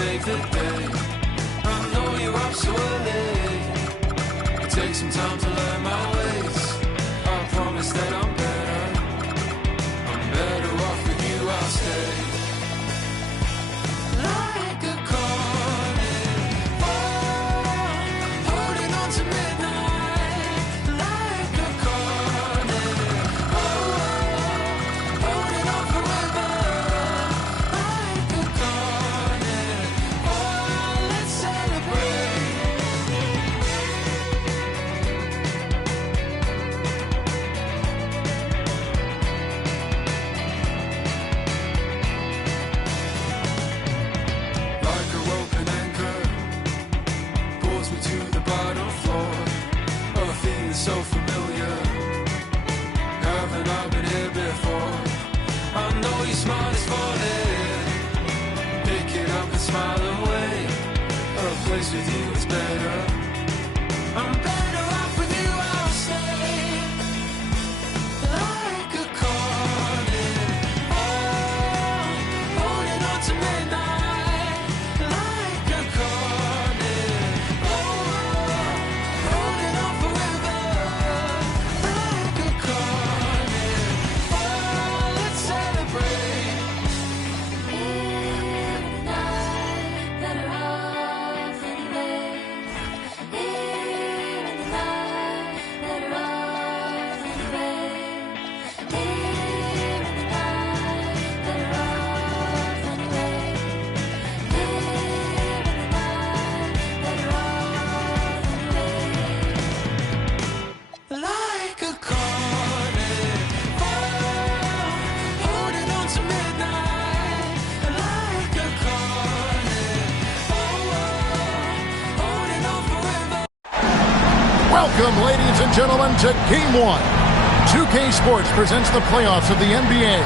save the day. I know you're up so early. It takes some time to learn my ways. I promise that I'm better off with you, I'll stay. Like a carnival, holding on to midnight. Like a carnival, holding on forever. Like a carnival, let's celebrate. Like a rope and anchor, pulls me to the bottom floor. A feeling so familiar. Haven't I been here before? I know your smile is falling. Pick it up and smile away. A place with you is better. I'm better off with you, I'll say. Like a carnival, holding on to midnight. Like a carnival, holding on forever. Like a carnival, let's celebrate. In the night, better off anyway. In the night, better off anyway. In the night, better off anyway. In the night, better off anyway. Like a carnival, holding on to midnight. Like a carnival, holding on forever. Welcome, ladies and gentlemen, to Game 1. 2K Sports presents the playoffs of the NBA.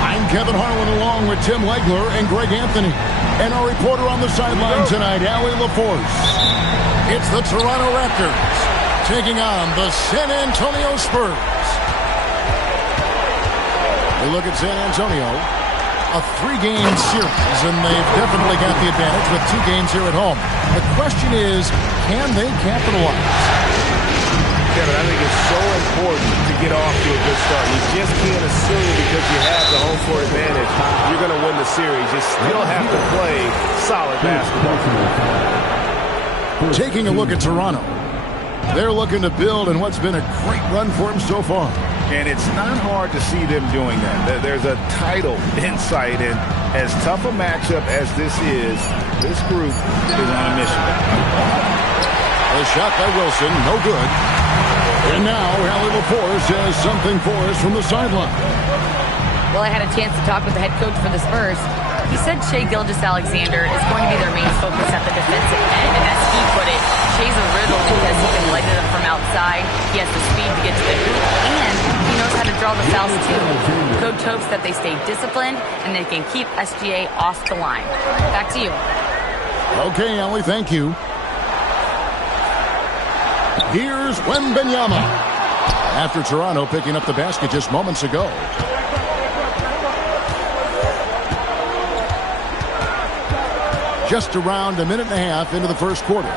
I'm Kevin Harlan along with Tim Legler and Greg Anthony. And our reporter on the sideline tonight, Allie LaForce. It's the Toronto Raptors taking on the San Antonio Spurs. We look at San Antonio, a 3-game series, and they've definitely got the advantage with 2 games here at home. The question is, can they capitalize? Kevin, I think it's so important to get off to a good start. You just can't assume because you have the home court advantage you're going to win the series. You still have to play solid basketball. Taking a look at Toronto, they're looking to build in what's been a great run for them so far. And it's not hard to see them doing that. There's a title in sight, and as tough a matchup as this group is on a mission. A shot by Wilson, no good. And now, Allie LaForce has something for us from the sideline. Well, I had a chance to talk with the head coach for the Spurs. He said Shai Gilgeous-Alexander is going to be their main focus at the defensive end. And as he put it, Shai's a riddle because he can light it up from outside. He has the speed to get to the hoop, and he knows how to draw the fouls too. Coach hopes that they stay disciplined and they can keep SGA off the line. Back to you. Okay, Allie, thank you. Here's Wembanyama. After Toronto picking up the basket just moments ago. Just around a minute and a half into the first quarter.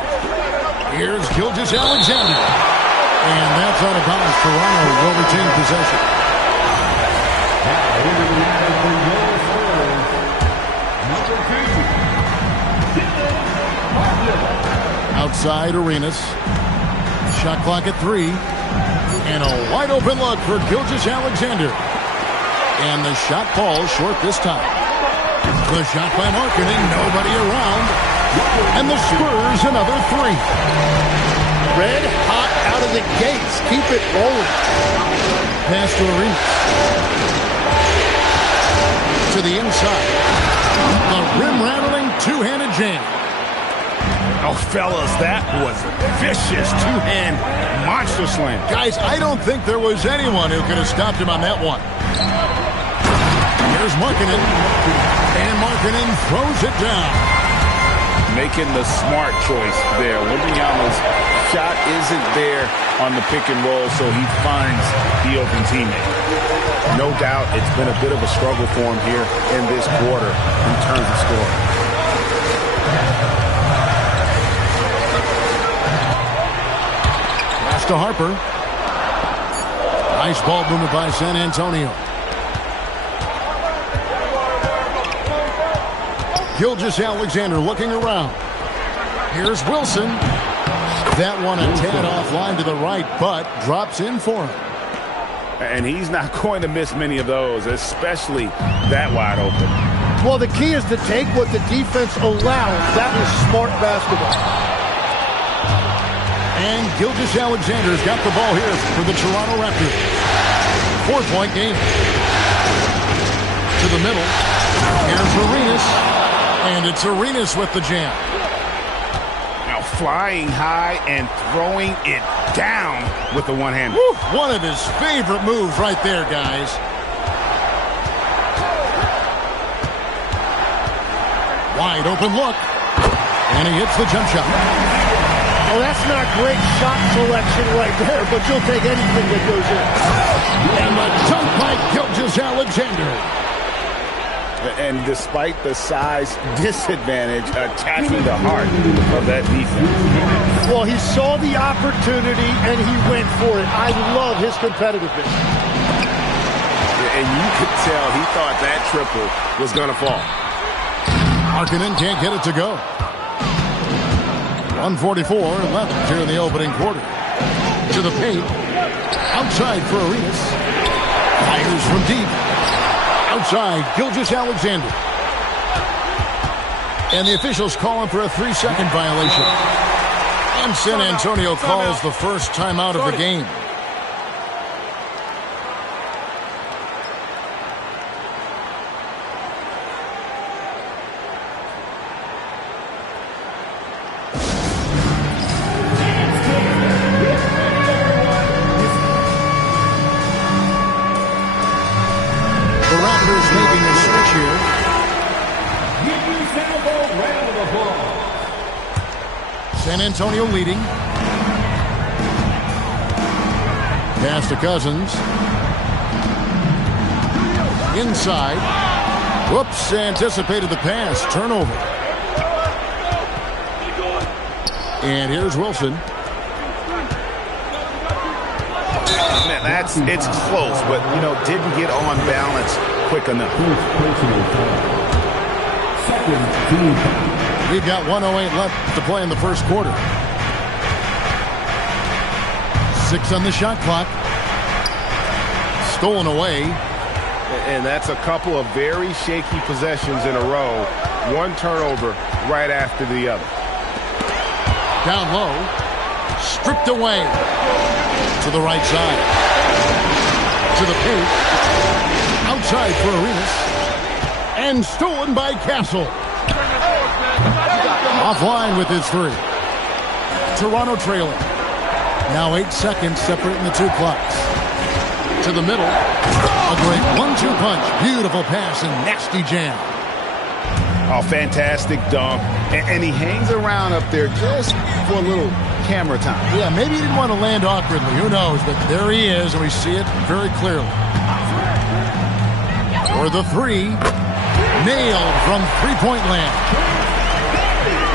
Here's Gilgeous-Alexander. And that's out of bounds. Toronto will retain possession. Outside Arenas. Shot clock at 3. And a wide open look for Gilgeous-Alexander. And the shot falls short this time. The shot by Markkanen, nobody around. And the Spurs another 3. Red hot out of the gates. Keep it rolling. Pass to Arenas. To the inside. A rim-rattling two-handed jam. Oh, fellas, that was vicious two-hand monster slam. Guys, I don't think there was anyone who could have stopped him on that one. Here's Markkanen. And Markkanen throws it down. Making the smart choice there. Wembanyama's shot isn't there on the pick and roll, so he finds the open teammate. No doubt it's been a bit of a struggle for him here in this quarter in terms of scoring. Pass to Harper. Nice ball movement by San Antonio. Gilgeous-Alexander looking around. Here's Wilson. That one a tad offline to the right, but drops in for him. And he's not going to miss many of those, especially that wide open. Well, the key is to take what the defense allows. That was smart basketball. And Gilgeous-Alexander's got the ball here for the Toronto Raptors. 4-point game. To the middle. Here's Arenas. And it's Arenas with the jam. Now flying high and throwing it down with the one-hander. One of his favorite moves right there, guys. Wide open look. And he hits the jump shot. Oh, that's not great shot selection right there, but you'll take anything that goes in. And the dunk by Gilgeous-Alexander. And despite the size disadvantage, attacking the heart of that defense. Well, he saw the opportunity, and he went for it. I love his competitiveness. And you could tell he thought that triple was going to fall. Markkanen can't get it to go. 1:44 left here in the opening quarter. To the paint. Outside for Arenas. Fires from deep. Outside, Gilgeous-Alexander. And the officials calling for a 3-second violation. And San Antonio calls the first timeout of the game. Making a switch here. San Antonio leading. Pass to Cousins. Inside. Whoops, anticipated the pass. Turnover. And here's Wilson. Man, it's close, but, didn't get on balance quick enough. We've got 1:08 left to play in the first quarter. 6 on the shot clock. Stolen away. And that's a couple of very shaky possessions in a row. One turnover right after the other. Down low. Stripped away. To the right side. To the paint. Outside for Arenas. And stolen by Castle. Offline with his 3. Toronto trailing. Now 8 seconds separating the two clocks. To the middle. A great 1-2 punch. Beautiful pass and nasty jam. Oh, fantastic dunk. And he hangs around up there just for a little camera time. Yeah, maybe he didn't want to land awkwardly. Who knows? But there he is, and we see it very clearly. For the 3. Nailed from three-point land.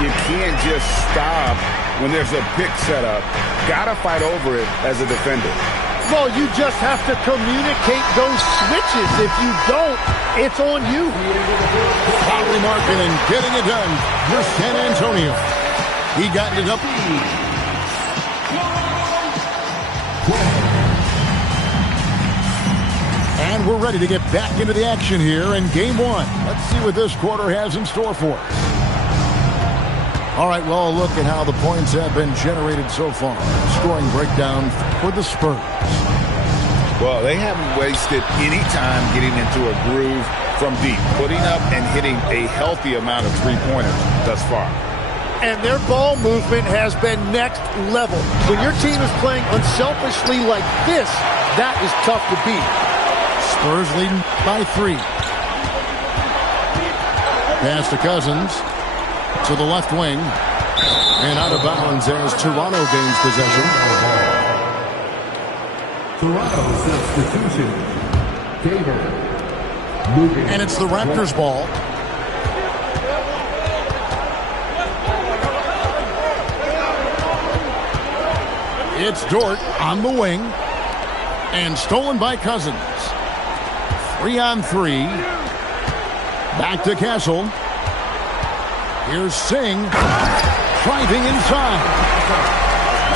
You can't just stop when there's a pick set up. Gotta fight over it as a defender. Well, you just have to communicate those switches. If you don't, it's on you. Probably Markkanen getting it done for San Antonio. He got it up. And we're ready to get back into the action here in Game 1. Let's see what this quarter has in store for us. All right, well, a look at how the points have been generated so far. Scoring breakdown for the Spurs. Well, they haven't wasted any time getting into a groove from deep, putting up and hitting a healthy amount of three-pointers thus far. And their ball movement has been next level. When your team is playing unselfishly like this, that is tough to beat. Spurs leading by 3. Pass to Cousins. To the left wing. And out of bounds as Toronto gains possession. Toronto substitution. And it's the Raptors ball. It's Dort on the wing. And stolen by Cousins. 3-on-3. Back to Castle. Here's Singh. Driving inside.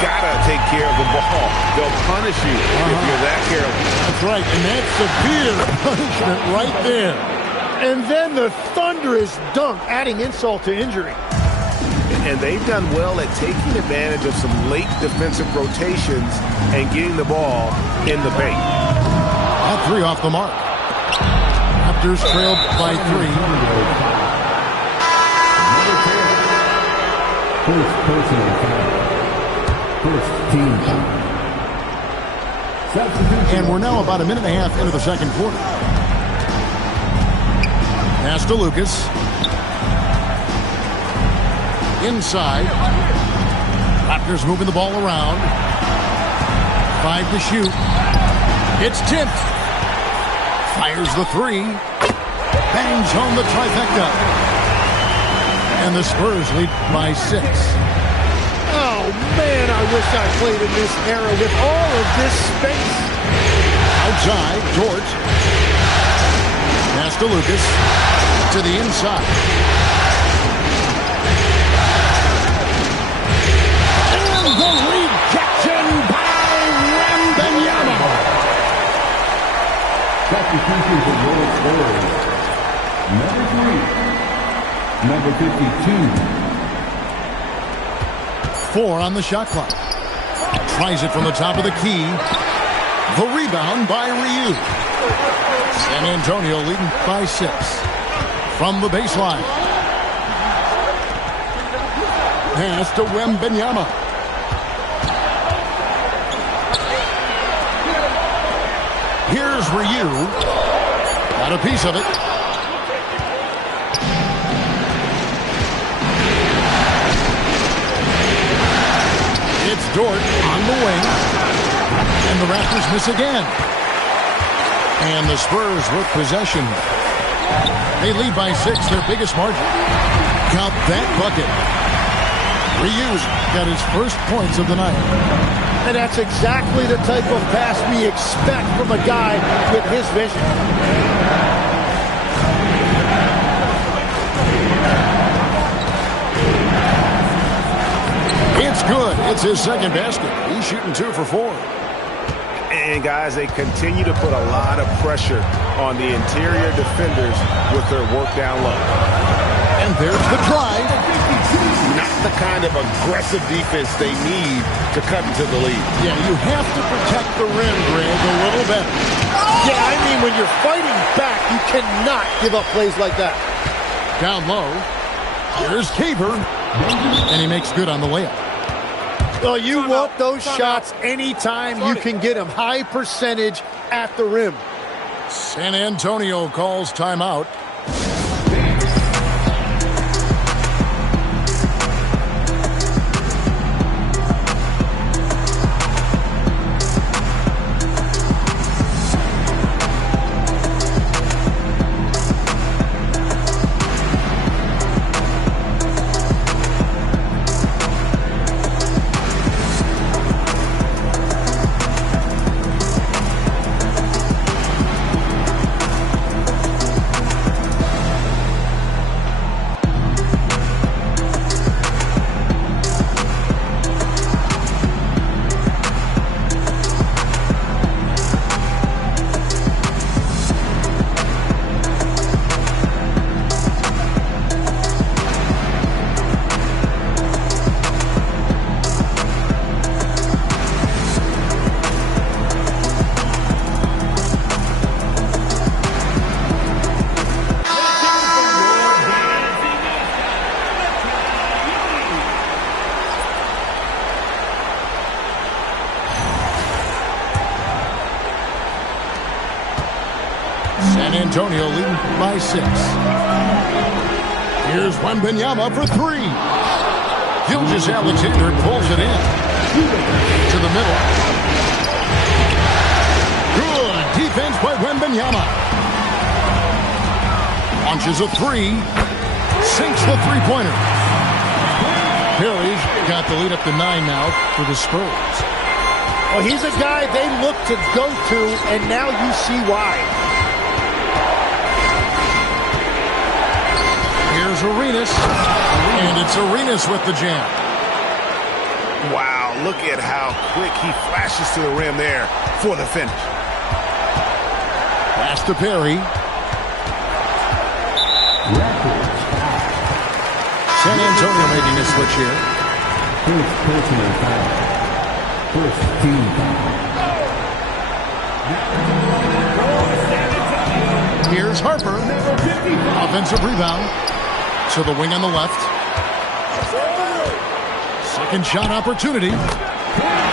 Gotta take care of the ball. They'll punish you if you're that careless. That's right, and that's severe punishment right there. And then the thunderous dunk, adding insult to injury. And they've done well at taking advantage of some late defensive rotations and getting the ball in the paint. That three off the mark. Raptors trailed by 3. First personal foul. First team foul. Substitution. And we're now about a minute and a half into the second quarter. Pass to Lucas. Inside. Raptors moving the ball around. 5 to shoot. It's tipped. Fires the 3. Bangs home the trifecta. And the Spurs lead by 6. Oh, man, I wish I played in this era with all of this space. Outside, Dort. Pass to Lucas. To the inside. And the rejection by Wembanyama. Substitution for World Spurs. Number 3. Number 52. 4 on the shot clock. Tries it from the top of the key. The rebound by Ryu. San Antonio leading by 6. From the baseline. Pass to Wembanyama. Here's Ryu. Got a piece of it. It's Dort on the wing. And the Raptors miss again. And the Spurs with possession. They lead by 6, their biggest margin. Count that bucket. Ryu's got his first points of the night. And that's exactly the type of pass we expect from a guy with his vision. It's good. It's his second basket. He's shooting 2 for 4. And, guys, they continue to put a lot of pressure on the interior defenders with their work down low. And there's the drive. Not the kind of aggressive defense they need to cut into the lead. Yeah, you have to protect the rim, Greg, a little better. Yeah, I mean, when you're fighting back, you cannot give up plays like that. Down low. Here's Caver. And he makes good on the layup. Well, you want those shots anytime you can get them. High percentage at the rim. San Antonio calls timeout. San Antonio leading by 6. Here's Wembanyama for 3. Gilgeous-Alexander pulls it in. To the middle. Good defense by Wembanyama. Launches a 3. Sinks the three-pointer. Perry's got the lead up to 9 now for the Spurs. Well, he's a guy they look to go to, and now you see why. Here's Arenas, and it's Arenas with the jam. Wow, look at how quick he flashes to the rim there for the finish. Pass to Perry. San Antonio making a switch here. First personal foul. First team foul. Here's Harper. Offensive rebound. To the wing on the left. Second shot opportunity.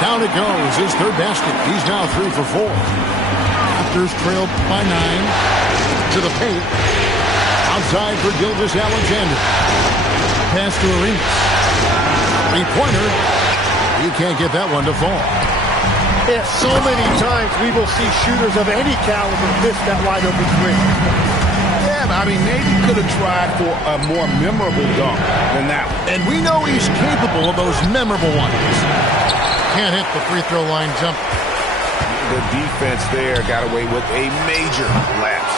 Down it goes. His third basket. He's now 3 for 4. Raptors trail by 9. To the paint. Outside for Gilgeous-Alexander. Pass to Arenas. Three-pointer. He can't get that one to fall. Yeah, so many times we will see shooters of any caliber miss that wide open three. Yeah, but I mean, maybe could have tried for a more memorable dunk than that one. And we know he's capable of those memorable ones. Can't hit the free throw line jump. The defense there got away with a major lapse.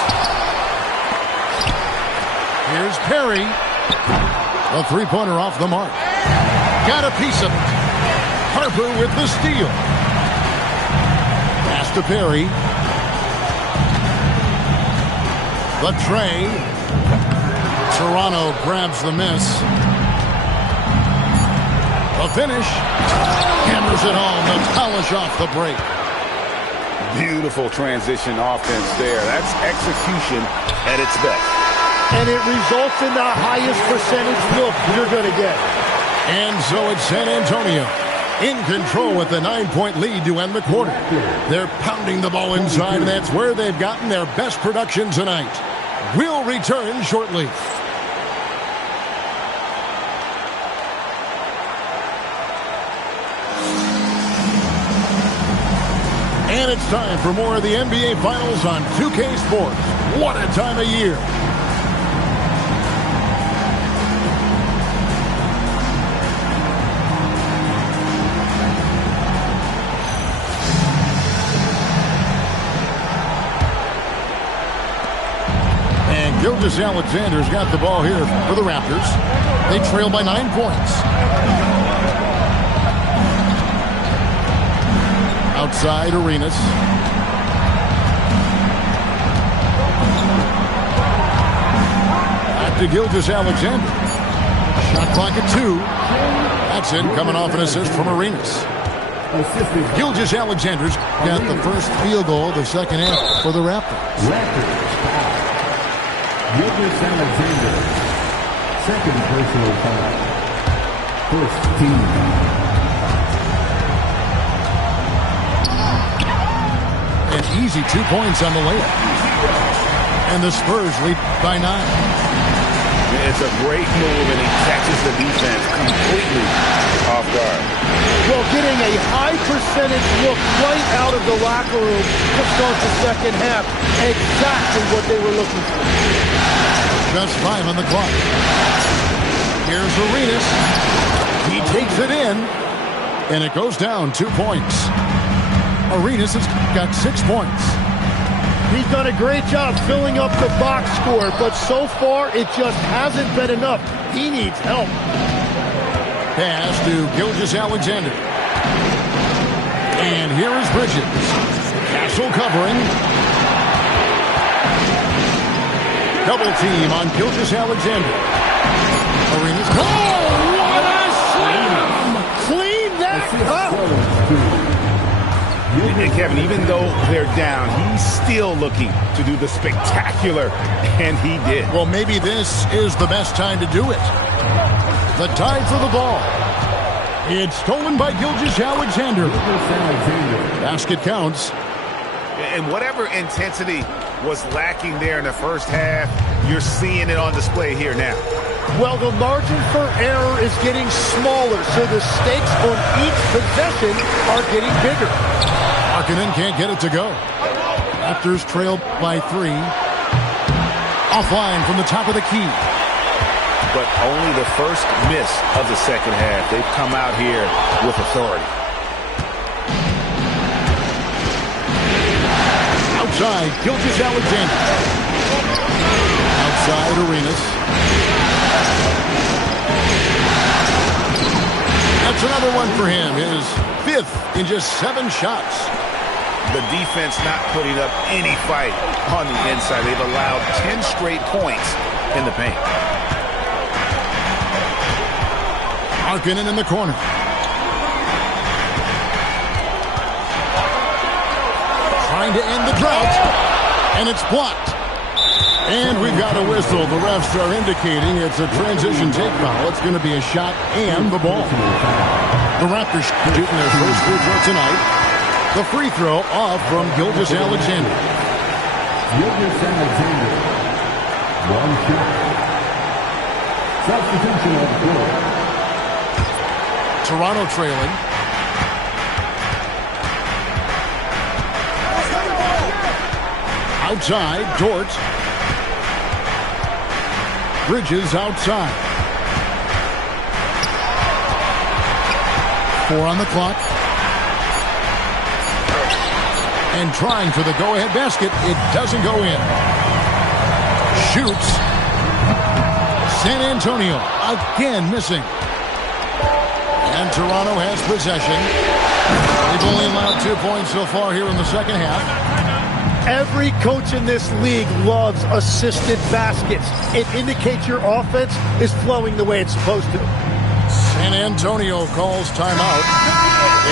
Here's Perry. A three-pointer off the mark. Got a piece of it. Harper with the steal. Pass to Perry. The tray. Toronto grabs the miss. The finish. Hammers it home to polish off the break. Beautiful transition offense there. That's execution at its best. And it results in the highest percentage look you're going to get. And so it's San Antonio in control with the 9-point lead to end the quarter. They're pounding the ball inside, and that's where they've gotten their best production tonight. We'll return shortly. And it's time for more of the NBA Finals on 2K Sports. What a time of year. Gilgeous-Alexander's got the ball here for the Raptors. They trail by 9 points. Outside, Arenas. Back to Gilgeous-Alexander. Shot clock at 2. That's it, coming off an assist from Arenas. Gilgeous-Alexander's got the first field goal of the second half for the Raptors. Gilgeous-Alexander, second personal foul. First team foul. An easy 2 points on the layup. And the Spurs lead by 9. It's a great move, and he catches the defense completely off guard. Well, getting a high percentage look right out of the locker room to start the second half. Exactly what they were looking for. Just 5 on the clock. Here's Arenas. He takes it in, and it goes down 2 points. Arenas has got 6 points. He's done a great job filling up the box score, but so far it just hasn't been enough. He needs help. Pass to Gilgeous-Alexander. And here is Bridges. Castle covering. Double team on Gilgeous-Alexander. Arenas. Oh, what a slam! Clean that up! And Kevin, even though they're down, he's still looking to do the spectacular, and he did. Well, maybe this is the best time to do it. The tie for the ball. It's stolen by Gilgeous-Alexander. Basket counts. And whatever intensity was lacking there in the first half, you're seeing it on display here now. Well, the margin for error is getting smaller, so the stakes on each possession are getting bigger. Markkanen can't get it to go. Raptors trail by 3. Offline from the top of the key. But only the first miss of the second half. They've come out here with authority. Outside, Gilgeous-Alexander. Outside, Arenas. That's another one for him. His 5th in just 7 shots. The defense not putting up any fight on the inside. They've allowed 10 straight points in the paint. Markkanen in the corner. Trying to end the drought, and it's blocked. And we've got a whistle. The refs are indicating it's a transition take foul. It's going to be a shot and the ball. The Raptors shooting their first free throw tonight. The free throw off from Gilgeous-Alexander. Gilgeous-Alexander. One shot. Substitution on the floor. Toronto trailing. Outside, Dort. Bridges outside. 4 on the clock. And trying for the go-ahead basket. It doesn't go in. Shoots. San Antonio again missing. And Toronto has possession. They've only allowed 2 points so far here in the second half. Every coach in this league loves assisted baskets. It indicates your offense is flowing the way it's supposed to. San Antonio calls timeout.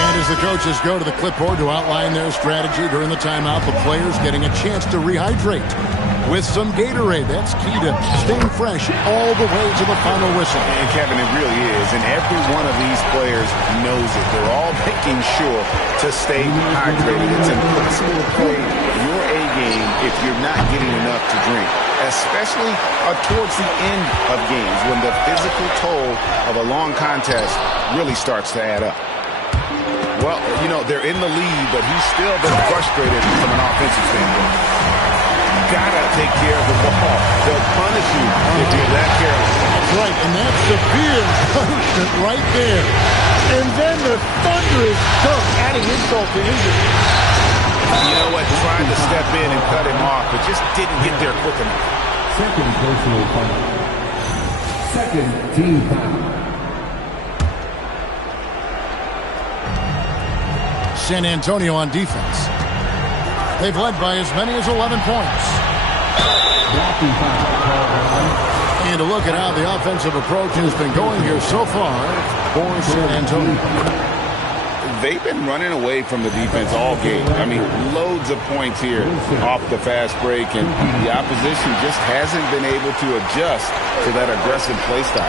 And as the coaches go to the clipboard to outline their strategy during the timeout, the players getting a chance to rehydrate with some Gatorade. That's key to staying fresh all the way to the final whistle. And Kevin, it really is. And every one of these players knows it. They're all making sure to stay hydrated. It's impossible to play your A game if you're not getting enough to drink, especially towards the end of games when the physical toll of a long contest really starts to add up. Well, you know, they're in the lead, but he's still been frustrated from an offensive standpoint. Gotta take care of the ball. They'll punish you if you're that careless. That's right, and that's severe punishment right there. And then the thunderous dunk, adding insult to injury. You know what? Trying to step in and cut him off, but just didn't get there quick enough. Second personal foul. Second team foul. San Antonio on defense. They've led by as many as 11 points. And to look at how the offensive approach has been going here so far for San Antonio. They've been running away from the defense all game. I mean, loads of points here off the fast break, and the opposition just hasn't been able to adjust to that aggressive play style.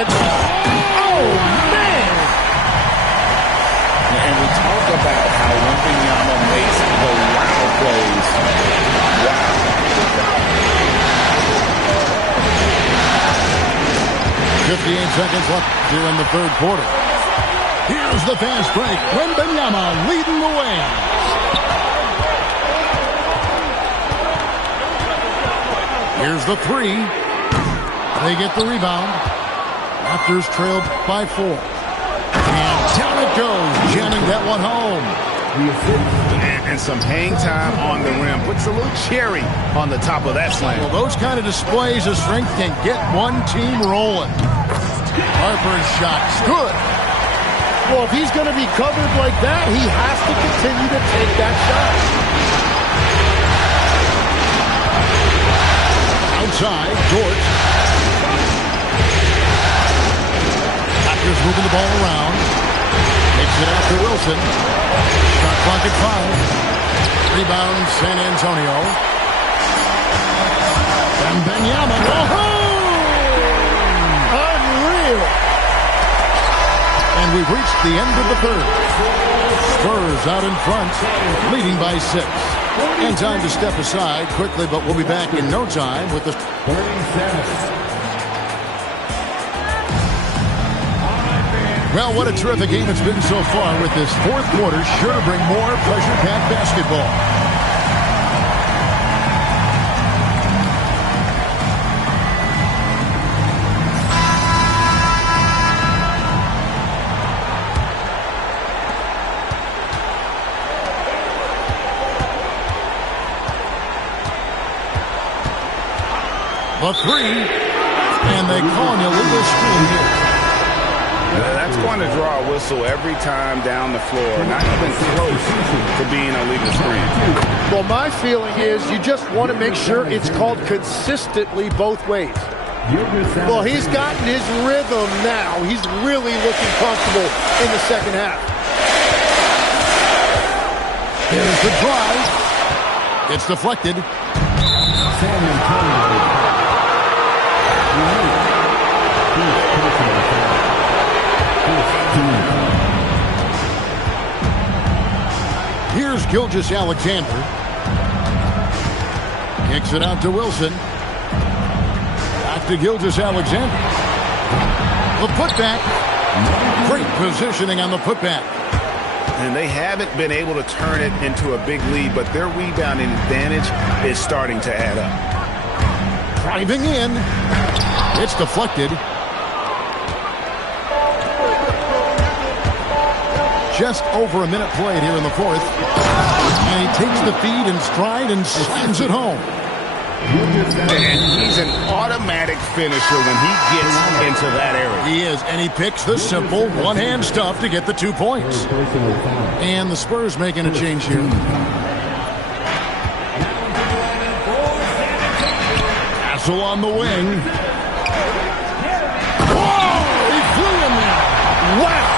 Oh, man! And we talk about how Wembanyama makes the wow plays. Wow. 58 seconds left here in the third quarter. Here's the fast break. Wembanyama leading the way. Here's the 3. They get the rebound. Raptors trailed by 4. And down it goes, jamming that one home. And some hang time on the rim. Puts a little cherry on the top of that slam. Well, those kind of displays of strength can get one team rolling. Harper's shot's good. Well, if he's going to be covered like that, he has to continue to take that shot. Outside, Dort. Raptors moving the ball around. Takes it out to Wilson. Shot clock at 5. Rebound, San Antonio. Wembanyama. Unreal. And we've reached the end of the third. Spurs out in front, leading by 6. And time to step aside quickly, but we'll be back in no time with the 37. Well, what a terrific game it's been so far with this fourth quarter. Sure to bring more pressure-packed basketball. a three, and they call an illegal screen here. That's going to draw a whistle every time down the floor. Not even close to being a legal screen. Well, my feeling is you just want to make sure it's called consistently both ways. Well, he's gotten his rhythm now. He's really looking comfortable in the second half. Here's the drive. It's deflected. Here's Gilgeous-Alexander. Kicks it out to Wilson. Back to Gilgeous-Alexander. The putback. Great positioning on the putback. And they haven't been able to turn it into a big lead, but their rebounding advantage is starting to add up. Driving in. It's deflected. Just over a minute played here in the fourth. And he takes the feed in stride and slams it home. And he's an automatic finisher when he gets into that area. He is, and he picks the simple one-hand stuff to get the 2 points. And the Spurs making a change here. Castle on the wing. Whoa! He flew in there. Wow!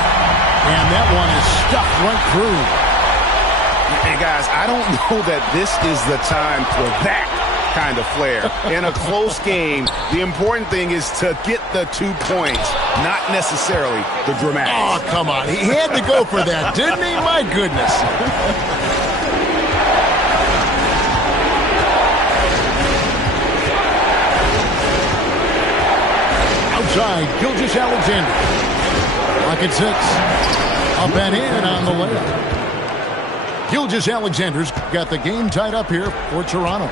And that one is stuck right through. Hey, guys, I don't know that this is the time for that kind of flair. In a close game, the important thing is to get the 2 points, not necessarily the dramatics. Oh, come on. He had to go for that, didn't he? My goodness. Outside, Gilgeous-Alexander. Lock at 6. Up and in on the layup. Gilgeous-Alexander's got the game tied up here for Toronto.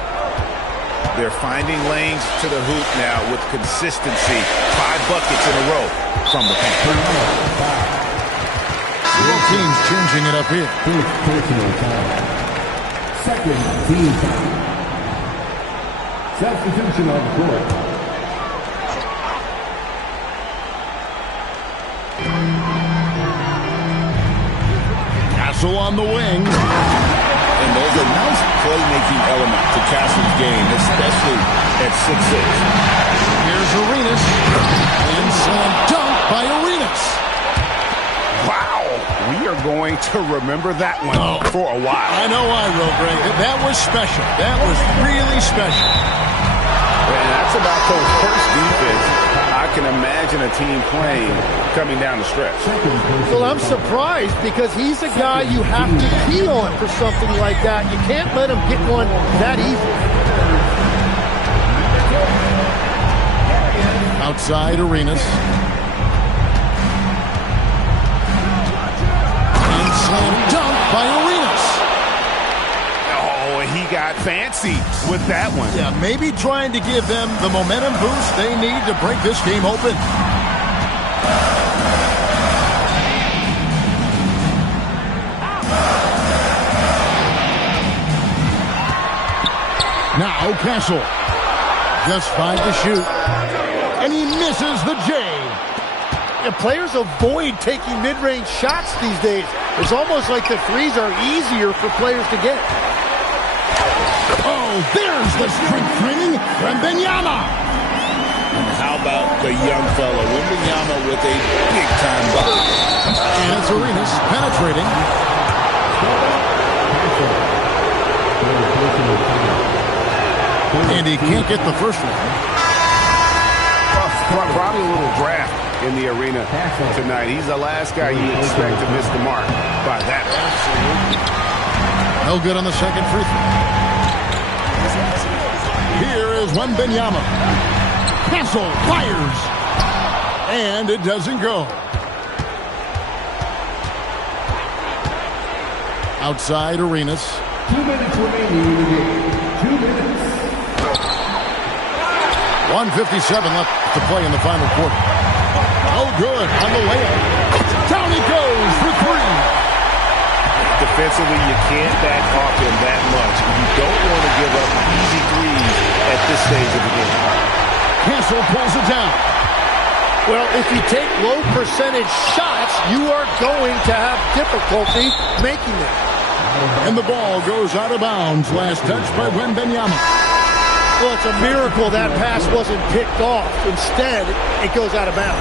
They're finding lanes to the hoop now with consistency. 5 buckets in a row from the paint. Both teams changing it up here. Personal foul. Second team foul. Substitution on the court. Castle on the wing. And there's a nice playmaking element to Castle's game, especially at 6'6". Here's Arenas. And slam dunk by Arenas. Wow. We are going to remember that one for a while. I know I will, Greg. That was special. That was really special. And that's about the worst defense I can imagine a team playing coming down the stretch. Well, I'm surprised because he's a guy you have to key on for something like that. You can't let him get one that easy. Outside Arenas. And slam dunk by Arenas. Oh, he got fancy with that one. Yeah, maybe trying to give them the momentum boost they need to break this game open. Now Castle. Just 5 to shoot. And he misses the J. Yeah, players avoid taking mid-range shots these days. It's almost like the threes are easier for players to get. Oh, there's the strength training from Benyama. How about the young fella, Wembanyama, with a big-time body. And it's Arenas penetrating. And he can't get the first one. Probably a little draft in the arena tonight. He's the last guy you expect to miss the mark by that. No good on the second free throw. Here is Wembanyama. Castle fires. And it doesn't go. Outside Arenas. 2 minutes remaining in the game. 2 minutes. 1:57 left to play in the final quarter. Oh, good on the layup. Down he goes for 3. Defensively, you can't back off him that much. You don't want to give up easy threes at this stage of the game. Cancel pulls it down. Well, if you take low percentage shots, you are going to have difficulty making them. And the ball goes out of bounds. Last touch by Wembanyama. Well, it's a miracle that pass wasn't picked off. Instead, it goes out of bounds.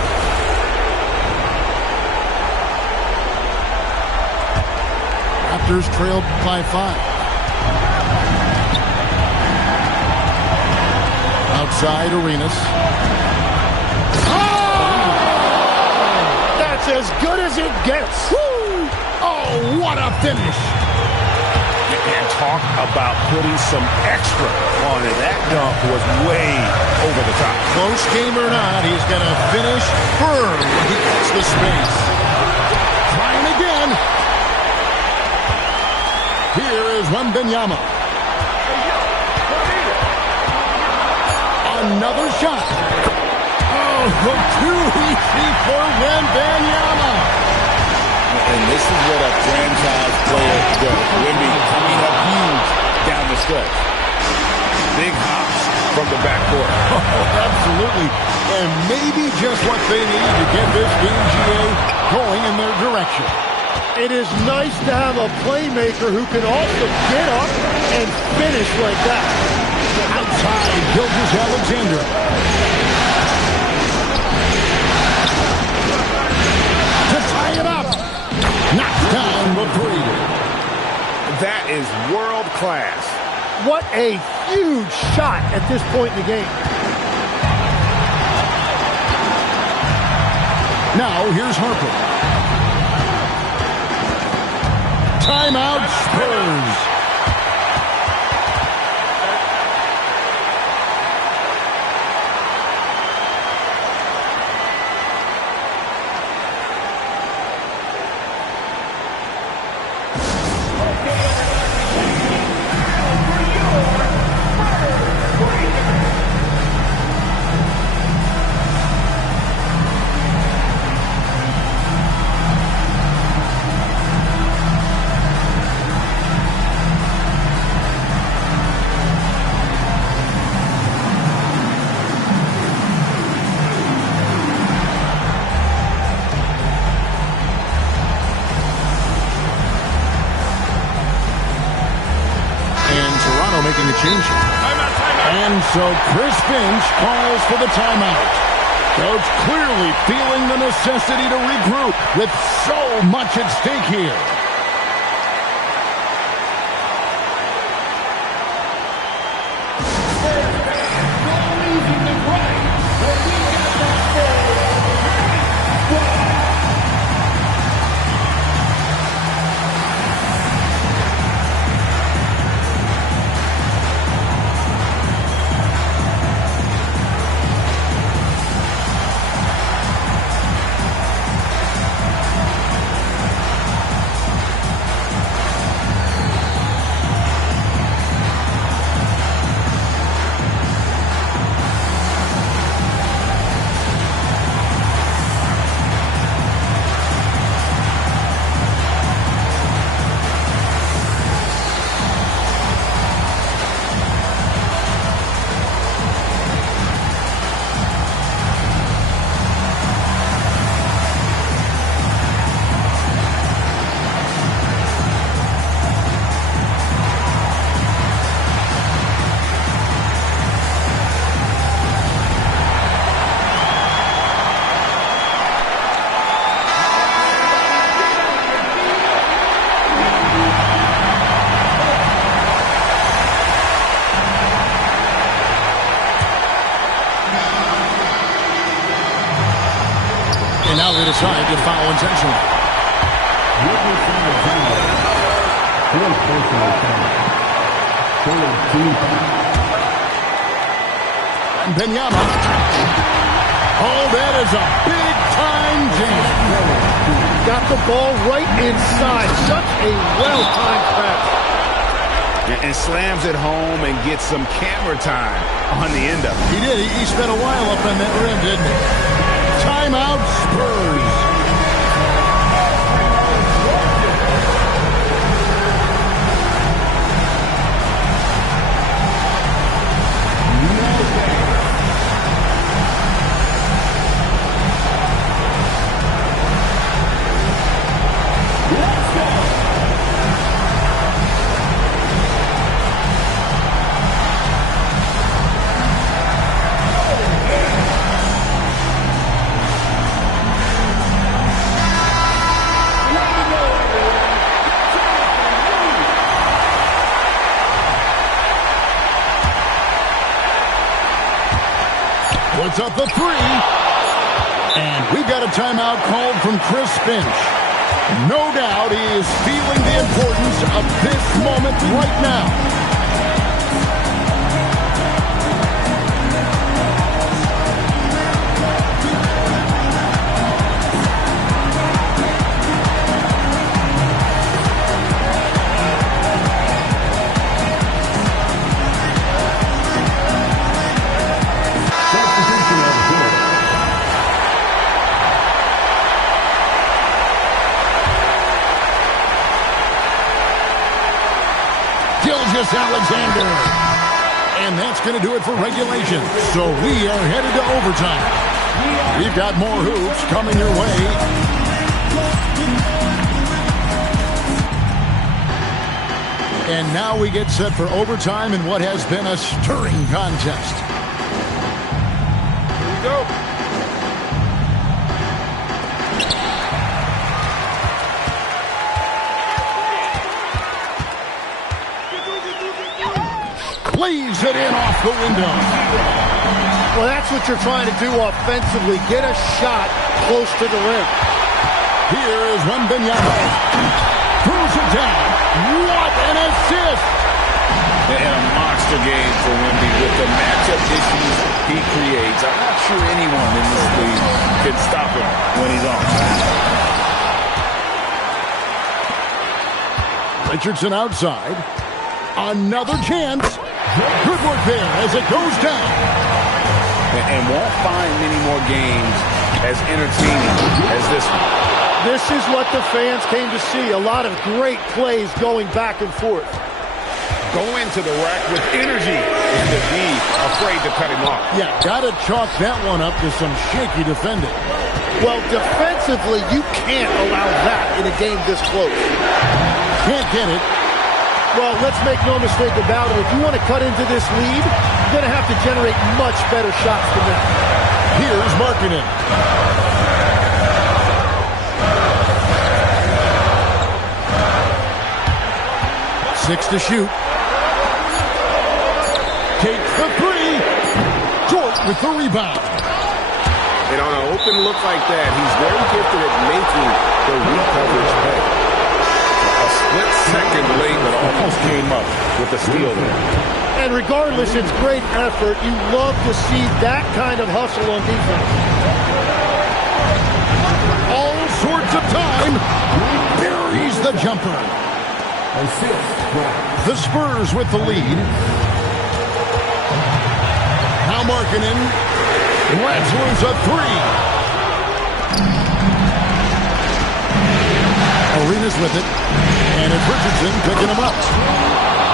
Raptors trailed by 5. Outside Arenas. That's as good as it gets. Woo! Oh, what a finish. And talk about putting some extra on it. That dunk was way over the top. Close game or not, he's going to finish firm when he gets the space. Trying again. Here is Wembanyama. Another shot. Oh, too easy for Wembanyama. And this is what a franchise player does. Wemby coming up huge down the stretch. Big hops from the backcourt. Oh, absolutely. And maybe just what they need to get this game, GA, going in their direction. It is nice to have a playmaker who can also get up and finish like that. Outside, Gilgeous-Alexander. To tie it up. Knocked down the 3. That is world class. What a huge shot at this point in the game. Now here's Harper. Timeout Spurs. Making a change. And so Chris Finch calls for the timeout. Coach clearly feeling the necessity to regroup with so much at stake here. And now they decide to foul intentionally. Wembanyama. Oh, that is a big-time jam. Got the ball right inside. Such a well-timed pass. And slams it home and gets some camera time on the end of it. He did. He spent a while up on that rim, didn't he? Timeout Spurs. puts up the three. And we've got a timeout called from Chris Finch. No doubt he is feeling the importance of this moment right now. Alexander. And that's going to do it for regulation. So we are headed to overtime. We've got more hoops coming your way. And now we get set for overtime in what has been a stirring contest. Here we go. Lays it in off the window. Well, that's what you're trying to do offensively. Get a shot close to the rim. Here is Wembanyama. Throws it down. What an assist! And a monster game for Wemby with the matchup issues he creates. I'm not sure anyone in this league can stop him when he's on. Richardson outside. Another chance. Good work there as it goes down. And won't find many more games as entertaining as this one. This is what the fans came to see. A lot of great plays going back and forth. Go into the rack with energy and to be afraid to cut him off. Yeah, got to chalk that one up to some shaky defending. Well, defensively, you can't allow that in a game this close. Can't get it. Well, let's make no mistake about it. If you want to cut into this lead, you're going to have to generate much better shots than that. Here's Markkanen. 6 to shoot. Takes the three. Dort with the rebound. And on an open look like that, he's very gifted at making the weak coverage pay. A split second late, but almost came up with the steal there. And regardless, it's great effort. You love to see that kind of hustle on defense. All sorts of time. Buries the jumper. The Spurs with the lead. Now Markkanen lets loose a three. Arenas with it. And it's Richardson picking him up.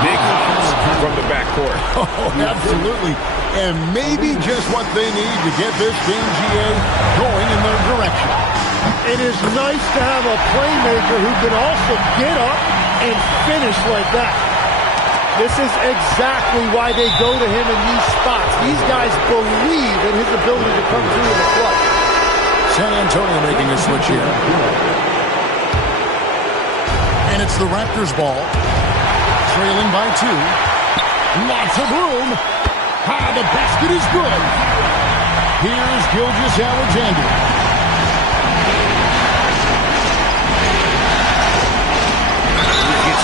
Big hops from the backcourt. Oh, absolutely. And maybe just what they need to get this game, GA, going in their direction. It is nice to have a playmaker who can also get up and finish like that. This is exactly why they go to him in these spots. These guys believe in his ability to come through in the clutch. San Antonio making a switch here. And it's the Raptors ball. Trailing by 2. Lots of room. The basket is good. Here's Gilgeous-Alexander.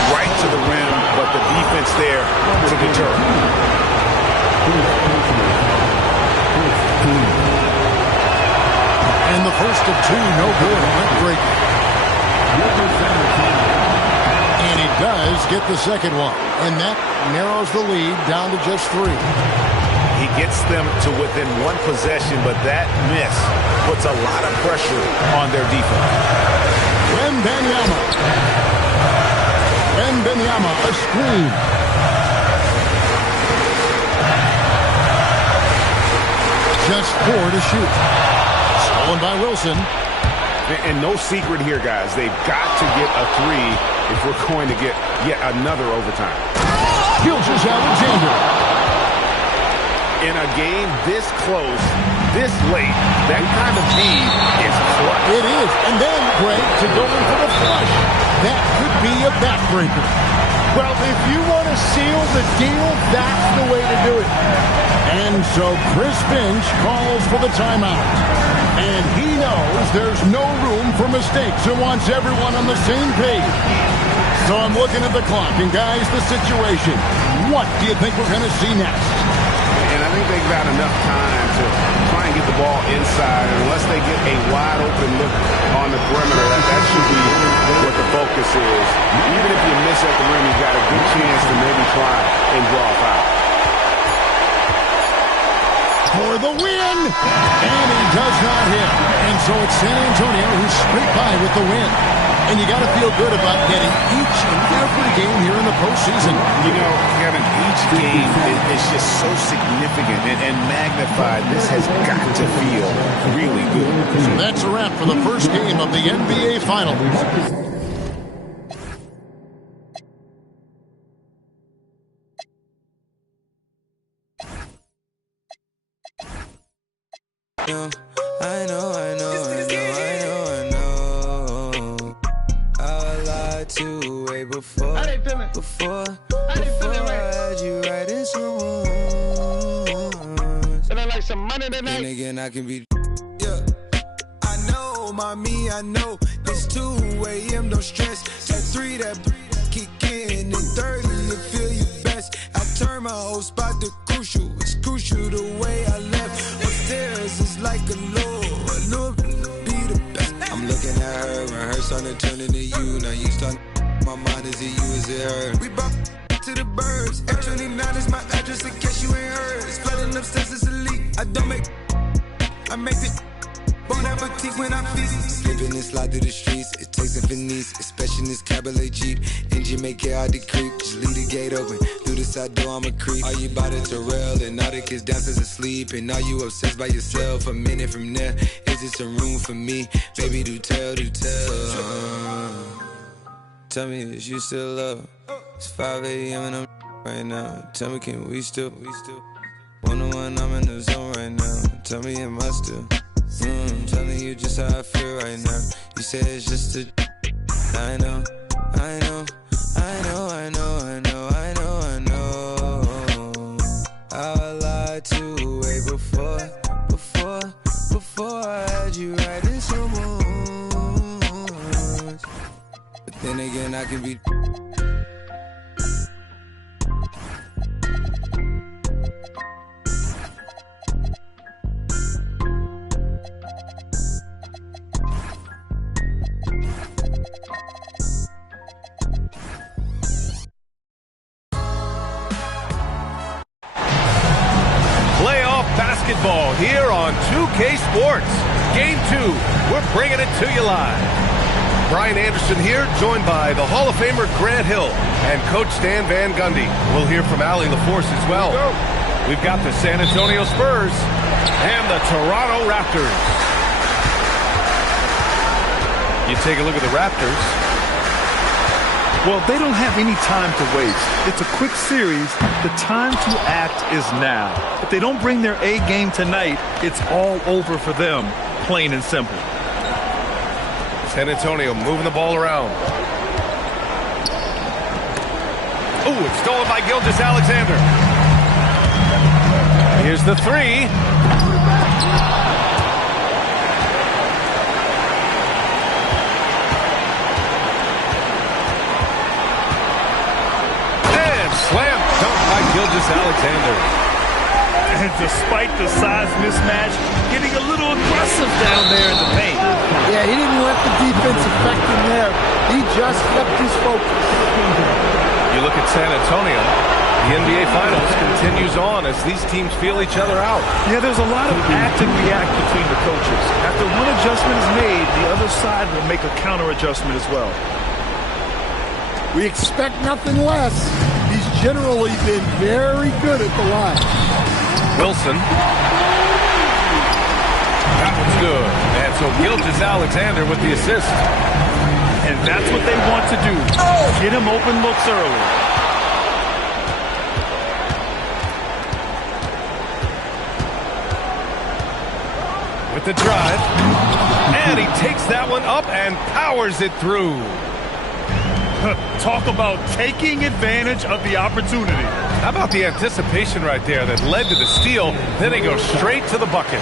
Right to the rim, but the defense there to deter. And the first of 2, no good. Breaking. And he does get the second one. And that narrows the lead down to just 3. He gets them to within 1 possession, but that miss puts a lot of pressure on their defense. Wembanyama, a screen. Just 4 to shoot. Stolen by Wilson. And no secret here, guys. They've got to get a 3 if we're going to get yet another overtime. Gilgeous-Alexander. In a game this close, this late, that kind of lead is clutch. It is. And then, Greg, to go in for the flush. That could be a backbreaker. Well, if you want to seal the deal, that's the way to do it. And so Chris Finch calls for the timeout. And he knows there's no room for mistakes and wants everyone on the same page. So I'm looking at the clock, and guys, the situation. What do you think we're going to see next? And I think they've got enough time to try and get the ball inside. Unless they get a wide open look on the perimeter, that should be what the focus is. Even if you miss at the rim, you've got a good chance to maybe try and draw a foul. For the win! And he does not hit. And so it's San Antonio who's straight by with the win. And you got to feel good about getting each and every game here in the postseason. You know, Kevin, each game is just so significant and magnified. This has got to feel really good. So that's a wrap for the first game of the NBA Finals. I know. I lied to way before I had you right in some wounds. And I like some money tonight. Then again, I can be. Yeah, I know, mommy, I know. It's 2 a.m. Don't stress. That 3 that kick in, and 30 you feel you best. I turn my whole spot to crucial. It's crucial the way I left. Upstairs is like a look be the best. I'm looking at her and her starting to turn into you. Now you start. My mind is it you, is it her? We bop to the birds. F29 is my address in case you ain't heard. It's flooding upstairs, it's a leak. I make it. Bon appetit when I feast. Slipping and slide through the streets. It takes a finesse, especially in this cabaret Jeep. Engine make it hard to creep. Just leave the gate open. Through the side door, I'm a creep. Are you by the Terrell? And all the kids downstairs asleep. And are you obsessed by yourself? A minute from there, is this a room for me? Baby, do tell. Tell me that you still love. It's 5 a.m. and I'm right now. Tell me, can we still? 101, I'm in the zone right now. Tell me, am I still? Telling you just how I feel right now. You say it's just a. I know. I lied to way before I had you right in some wounds. But then again, I can be. Basketball here on 2K Sports. Game 2, we're bringing it to you live. Brian Anderson here, joined by the Hall of Famer Grant Hill and Coach Stan Van Gundy. We'll hear from Allie LaForce as well. We've got the San Antonio Spurs and the Toronto Raptors. You take a look at the Raptors. Well, they don't have any time to waste. It's a quick series. The time to act is now. If they don't bring their A game tonight, it's all over for them, plain and simple. San Antonio moving the ball around. Ooh, it's stolen by Gilgeous-Alexander. Here's the 3. Slam dunk by Gilgeous-Alexander. And despite the size mismatch, getting a little aggressive down there in the paint. Yeah, he didn't let the defense affect him there. He just kept his focus. You look at San Antonio. The NBA Finals continues on as these teams feel each other out. Yeah, there's a lot of act and react between the coaches. After one adjustment is made, the other side will make a counter adjustment as well. We expect nothing less. He's generally been very good at the line. Wilson. That was good. And so Gilgeous-Alexander with the assist. And that's what they want to do. Get him open looks early. With the drive. And he takes that one up and powers it through. Talk about taking advantage of the opportunity. How about the anticipation right there that led to the steal? Then he goes straight to the bucket.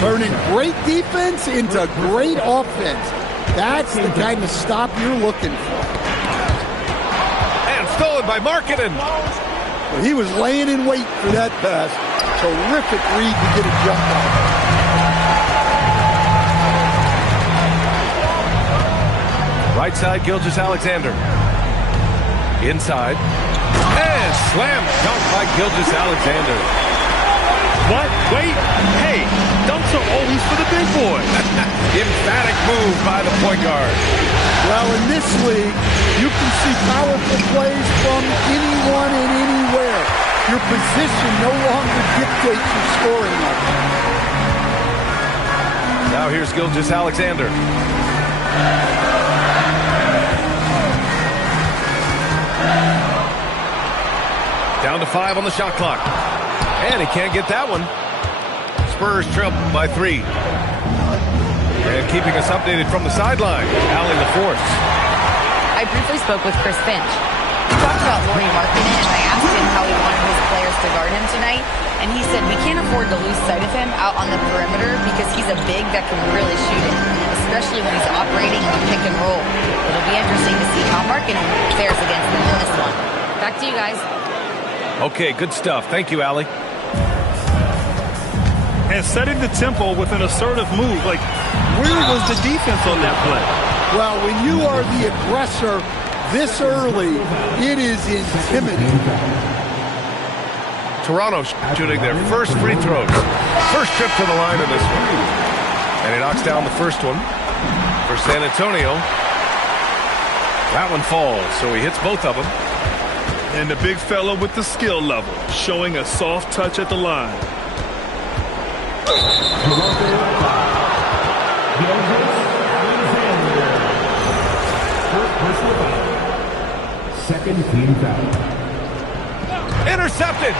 Turning great defense into great offense. That's the kind of stop you're looking for. And stolen by Markkanen. He was laying in wait for that pass. Terrific read to get a jump on. Right side, Gilgeous-Alexander. Inside. And slam dunk by Gilgeous-Alexander. What? Wait. Hey, dunks are always for the big boy. Emphatic move by the point guard. Well, in this league, you can see powerful plays from anyone and anywhere. Your position no longer dictates your scoring level. Now here's Gilgeous-Alexander. Down to 5 on the shot clock. And he can't get that one. Spurs trail by 3. And keeping us updated from the sideline, Allie LaForce. I briefly spoke with Chris Finch. We talked about Lauri Markkanen, and I asked him how he wanted his players to guard him tonight. And he said, we can't afford to lose sight of him out on the perimeter because he's a big that can really shoot it, especially when he's operating in the pick and roll. It'll be interesting to see how Markkanen fares against him in this one. Back to you guys. Okay, good stuff. Thank you, Allie. And setting the tempo with an assertive move. Like, where was the defense on that play? Well, when you are the aggressor this early, it is intimidating. Toronto shooting their first free throws. First trip to the line in this one. And he knocks down the first one for San Antonio. That one falls, so he hits both of them. And the big fella with the skill level, showing a soft touch at the line. Second team foul. Intercepted.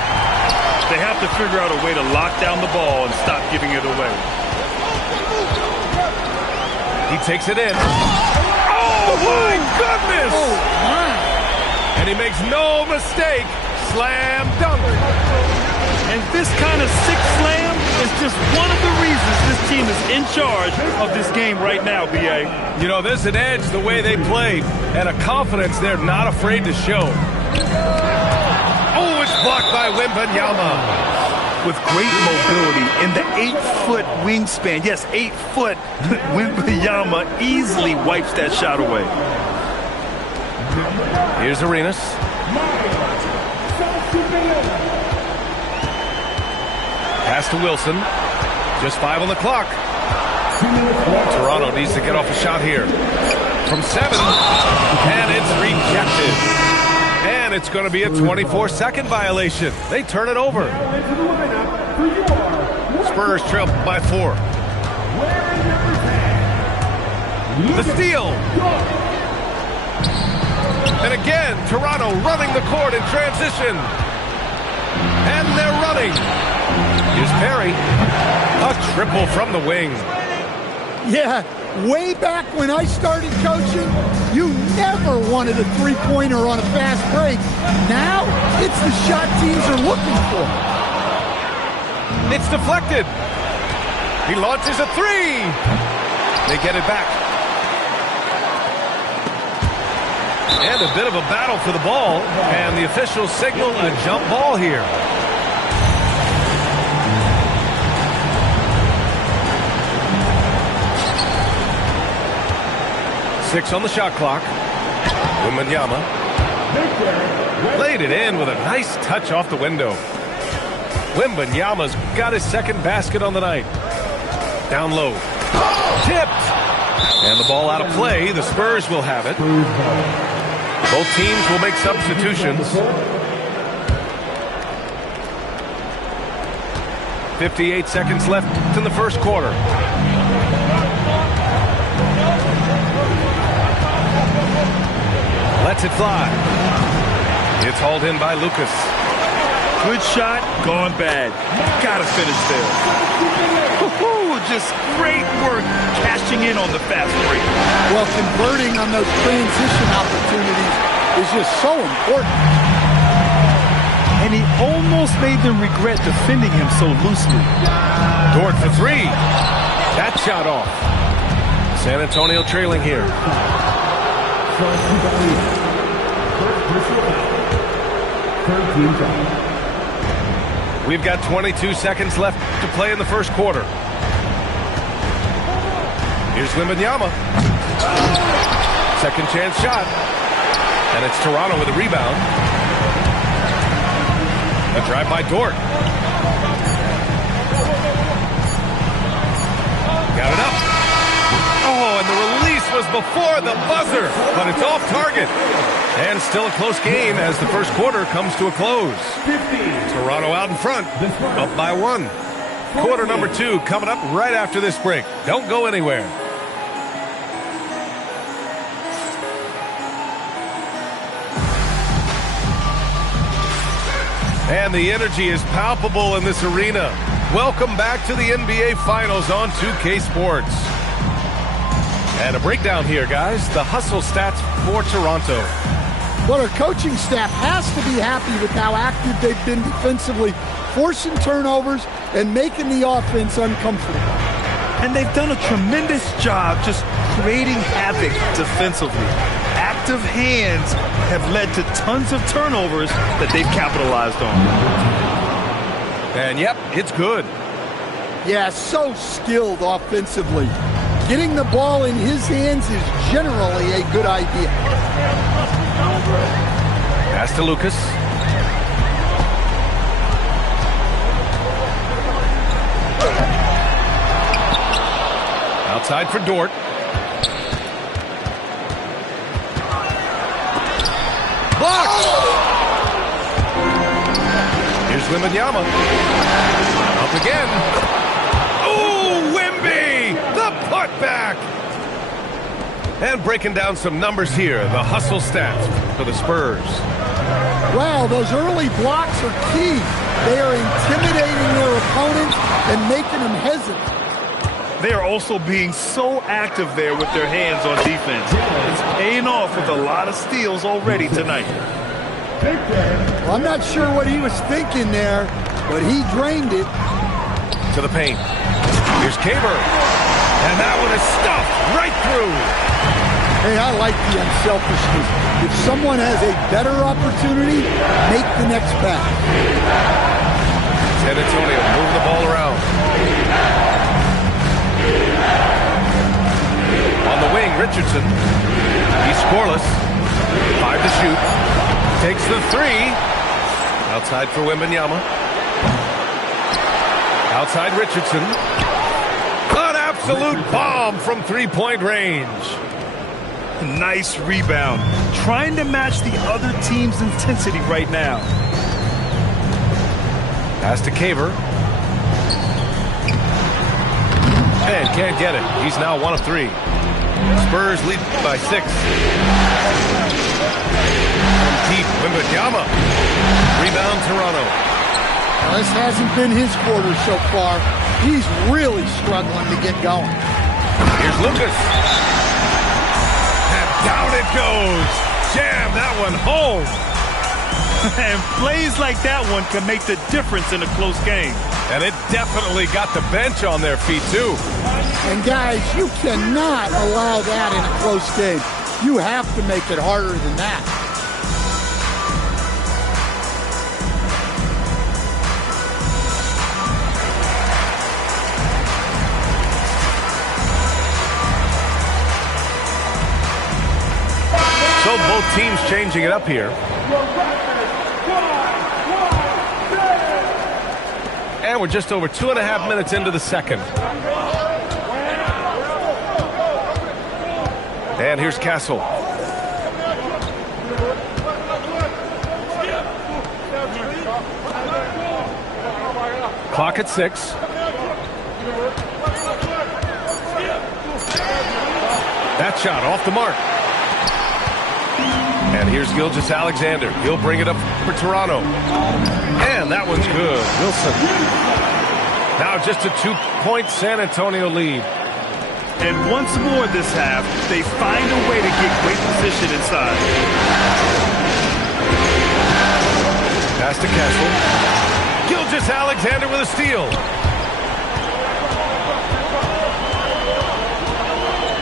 They have to figure out a way to lock down the ball and stop giving it away. He takes it in. Oh, my goodness! Oh, my. And he makes no mistake. Slam dunk. And this kind of sick slam is just one of the reasons this team is in charge of this game right now, B.A. You know, there's an edge the way they play and a confidence they're not afraid to show. Oh, it's blocked by Wembanyama. With great mobility in the 8-foot wingspan. Yes, 8 foot. Wembanyama easily wipes that shot away. Here's Arenas. Pass to Wilson. Just 5 on the clock. Toronto needs to get off a shot here. From 7. And it's rejected. And it's going to be a 24-second violation. They turn it over. Spurs trail by 4. The steal. And again, Toronto running the court in transition. And they're running. Here's Perry. A triple from the wing. Yeah, way back when I started coaching, you never wanted a three-pointer on a fast break. Now, it's the shot teams are looking for. It's deflected. He launches a 3. They get it back. And a bit of a battle for the ball. And the officials signal a jump ball here. Six on the shot clock. Wembanyama laid it in with a nice touch off the window. Wembanyama's got his second basket on the night. Down low. Tipped. And the ball out of play. The Spurs will have it. Both teams will make substitutions. 58 seconds left in the first quarter. Lets it fly. It's hauled in by Lucas. Good shot, gone bad. Gotta finish there. just great work cashing in on the fast break. Well, converting on those transition opportunities is just so important. And he almost made them regret defending him so loosely. Dort for three. That shot off. San Antonio trailing here. We've got 22 seconds left to play in the first quarter. Here's Wembanyama. Second chance shot. And it's Toronto with a rebound. A drive by Dort. Got it up. Oh, and the release was before the buzzer, but it's off target. And still a close game as the first quarter comes to a close. Toronto out in front, up by 1. Quarter number 2 coming up right after this break. Don't go anywhere. And the energy is palpable in this arena. Welcome back to the NBA Finals on 2K Sports. And a breakdown here, guys. The hustle stats for Toronto. Well, our coaching staff has to be happy with how active they've been defensively, forcing turnovers and making the offense uncomfortable. And they've done a tremendous job just creating havoc defensively. Active hands have led to tons of turnovers that they've capitalized on. And yep, it's good. Yeah, so skilled offensively. Getting the ball in his hands is generally a good idea. Pass to Lucas. Outside for Dort. Blocked! Here's Wembanyama. Up again. Oh, Wemby! The putback! And breaking down some numbers here, the hustle stats for the Spurs. Wow, those early blocks are key. They are intimidating their opponents and making them hesitant. They are also being so active there with their hands on defense. It's paying off with a lot of steals already tonight. Well, I'm not sure what he was thinking there, but he drained it. To the paint. Here's Caver. And that one is stuffed right through. Hey, I like the unselfishness. If someone has a better opportunity, make the next pass. San Antonio move the ball around. On the wing, Richardson. He's scoreless. 5 to shoot. Takes the 3. Outside for Wembanyama. Outside Richardson. An absolute bomb from three-point range. Nice rebound. Trying to match the other team's intensity right now. Pass to Caver. And can't get it. He's now 1 of 3. Spurs lead by 6. From deep, Wembanyama. Rebound, Toronto. Well, this hasn't been his quarter so far. He's really struggling to get going. Here's Lucas. And down it goes. Jam that one home. And plays like that one can make the difference in a close game. And it definitely got the bench on their feet, too. And, guys, you cannot allow that in a close game. You have to make it harder than that. So both teams changing it up here. And we're just over 2.5 minutes into the second. And here's Castle. Clock at 6. That shot off the mark. And here's Gilgeous-Alexander. He'll bring it up for Toronto. And that one's good. Wilson. Now just a 2-point San Antonio lead. And once more this half, they find a way to get great position inside. Pass to Castle. Gilgeous-Alexander with a steal.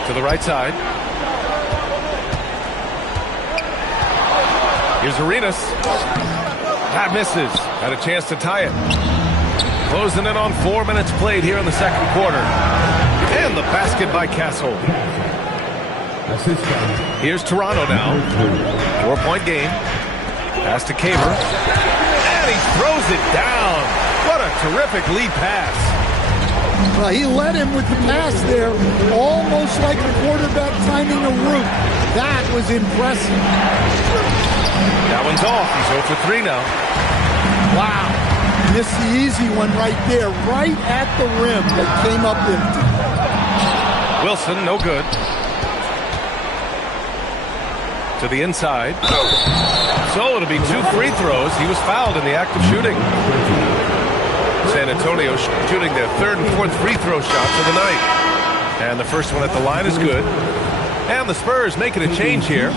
To the right side. Here's Arenas. That misses. Had a chance to tie it. Closing in on 4 minutes played here in the second quarter. And the basket by Castle. Here's Toronto now. 4-point game. Pass to Kamer. And he throws it down. What a terrific lead pass. Well, he led him with the pass there, almost like a quarterback timing a route. That was impressive. That one's off. He's 0 for 3 now. Wow. Missed the easy one right there, right at the rim that came up empty. Wilson, no good. To the inside. So it'll be 2 free throws. He was fouled in the act of shooting. San Antonio shooting their 3rd and 4th free throw shots of the night. And the first one at the line is good. And the Spurs making a change here.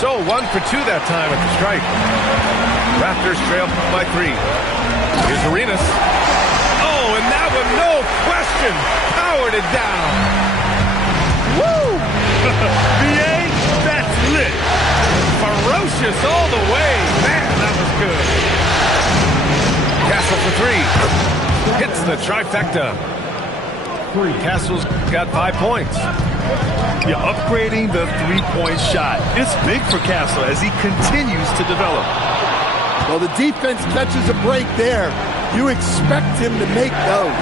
So 1 for 2 that time at the strike. Raptors trail by 3. Here's Arenas. Oh, and that one, no question, powered it down. Woo! VA, that's lit. Ferocious all the way. Man, that was good. Castle for 3. Hits the trifecta. Castle's got 5 points. You're upgrading the three-point shot. It's big for Castle as he continues to develop. Well, the defense catches a break there. You expect him to make those.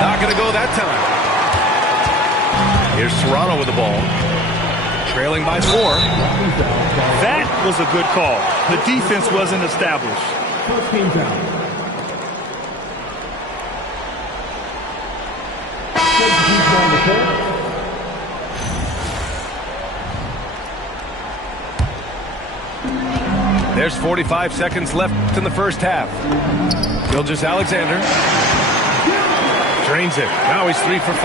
Not going to go that time. Here's Toronto with the ball. Trailing by 4. That was a good call. The defense wasn't established. There's 45 seconds left in the first half. Gilgeous-Alexander drains it. Now he's 3 for 5.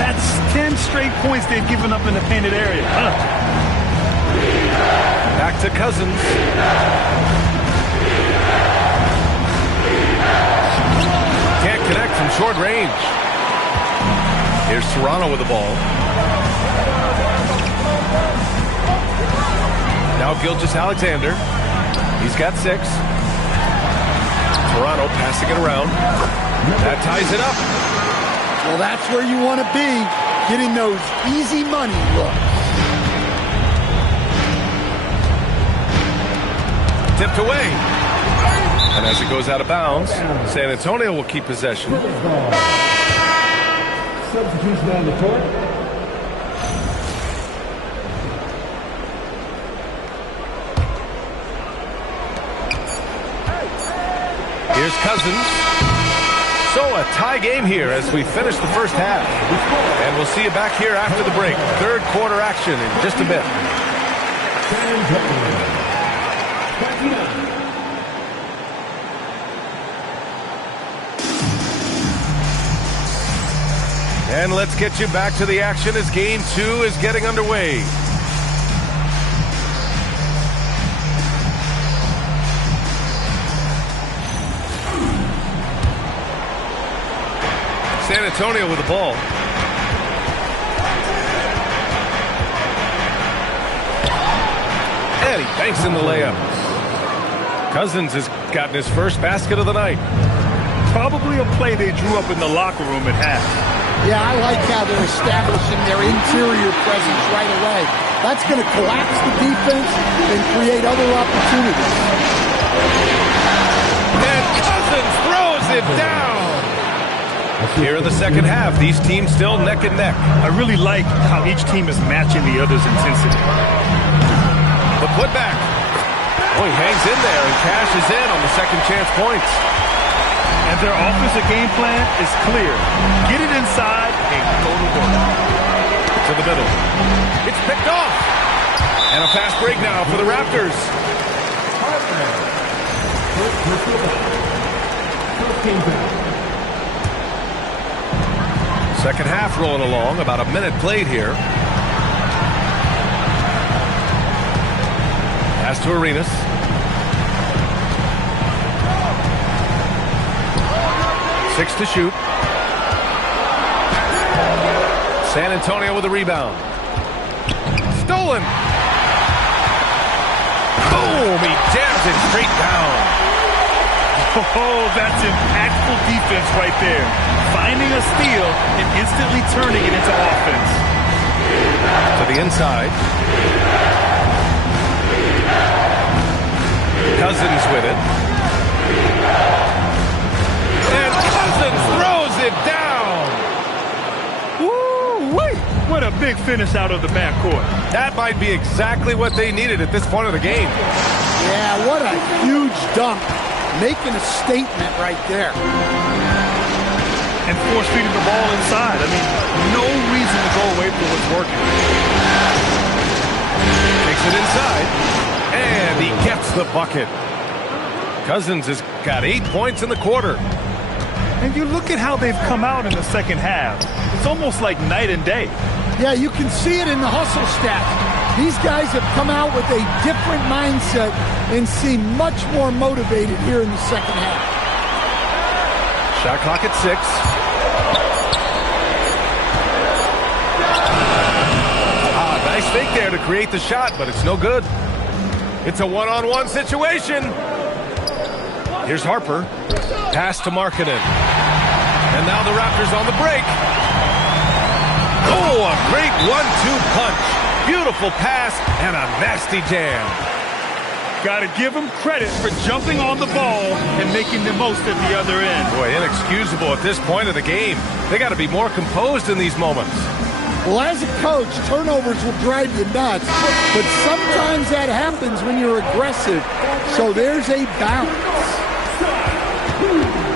That's 10 straight points they've given up in the painted area. Back to Cousins. Can't connect from short range. Here's Toronto with the ball. Now Gilgeous-Alexander. He's got 6. Toronto passing it around. That ties it up. Well, that's where you want to be, getting those easy money looks. Tipped away. And as it goes out of bounds, San Antonio will keep possession. Substitution on the court. Here's Cousins. So a tie game here as we finish the first half. And we'll see you back here after the break. Third quarter action in just a bit. And let's get you back to the action as game 2 is getting underway. San Antonio with the ball. And he banks in the layup. Cousins has gotten his first basket of the night. Probably a play they drew up in the locker room at half. Yeah, I like how they're establishing their interior presence right away. That's going to collapse the defense and create other opportunities. And Cousins throws it down. Here in the second half, these teams still neck and neck. I really like how each team is matching the other's intensity. The putback. Oh, he hangs in there and cashes in on the second chance points. And their offensive game plan is clear. Get it inside and go to work. To the middle. It's picked off. And a fast break now for the Raptors. Second half rolling along, about a minute played here. Pass to Arenas. Six to shoot. San Antonio with a rebound. Stolen. Boom! He jams it straight down. Oh, that's impactful defense right there. Finding a steal and instantly turning it into offense. To the inside. Cousins with it. And Cousins throws it down. Woo-wee! What a big finish out of the backcourt. That might be exactly what they needed at this point of the game. Yeah, what a huge dunk. Making a statement right there. And force-feeding the ball inside. I mean, no reason to go away from what's working. Takes it inside. And he gets the bucket. Cousins has got 8 points in the quarter. And you look at how they've come out in the second half. It's almost like night and day. Yeah, you can see it in the hustle stats. These guys have come out with a different mindset and seem much more motivated here in the second half. Shot clock at 6. Nice fake there to create the shot, but it's no good. It's a one-on-one situation. Here's Harper. Pass to Markkanen. And now the Raptors on the break. Oh, a great 1-2 punch. Beautiful pass and a nasty jam. Got to give him credit for jumping on the ball and making the most at the other end. Boy, inexcusable at this point of the game. They got to be more composed in these moments. Well, as a coach, turnovers will drive you nuts, but sometimes that happens when you're aggressive. So there's a balance.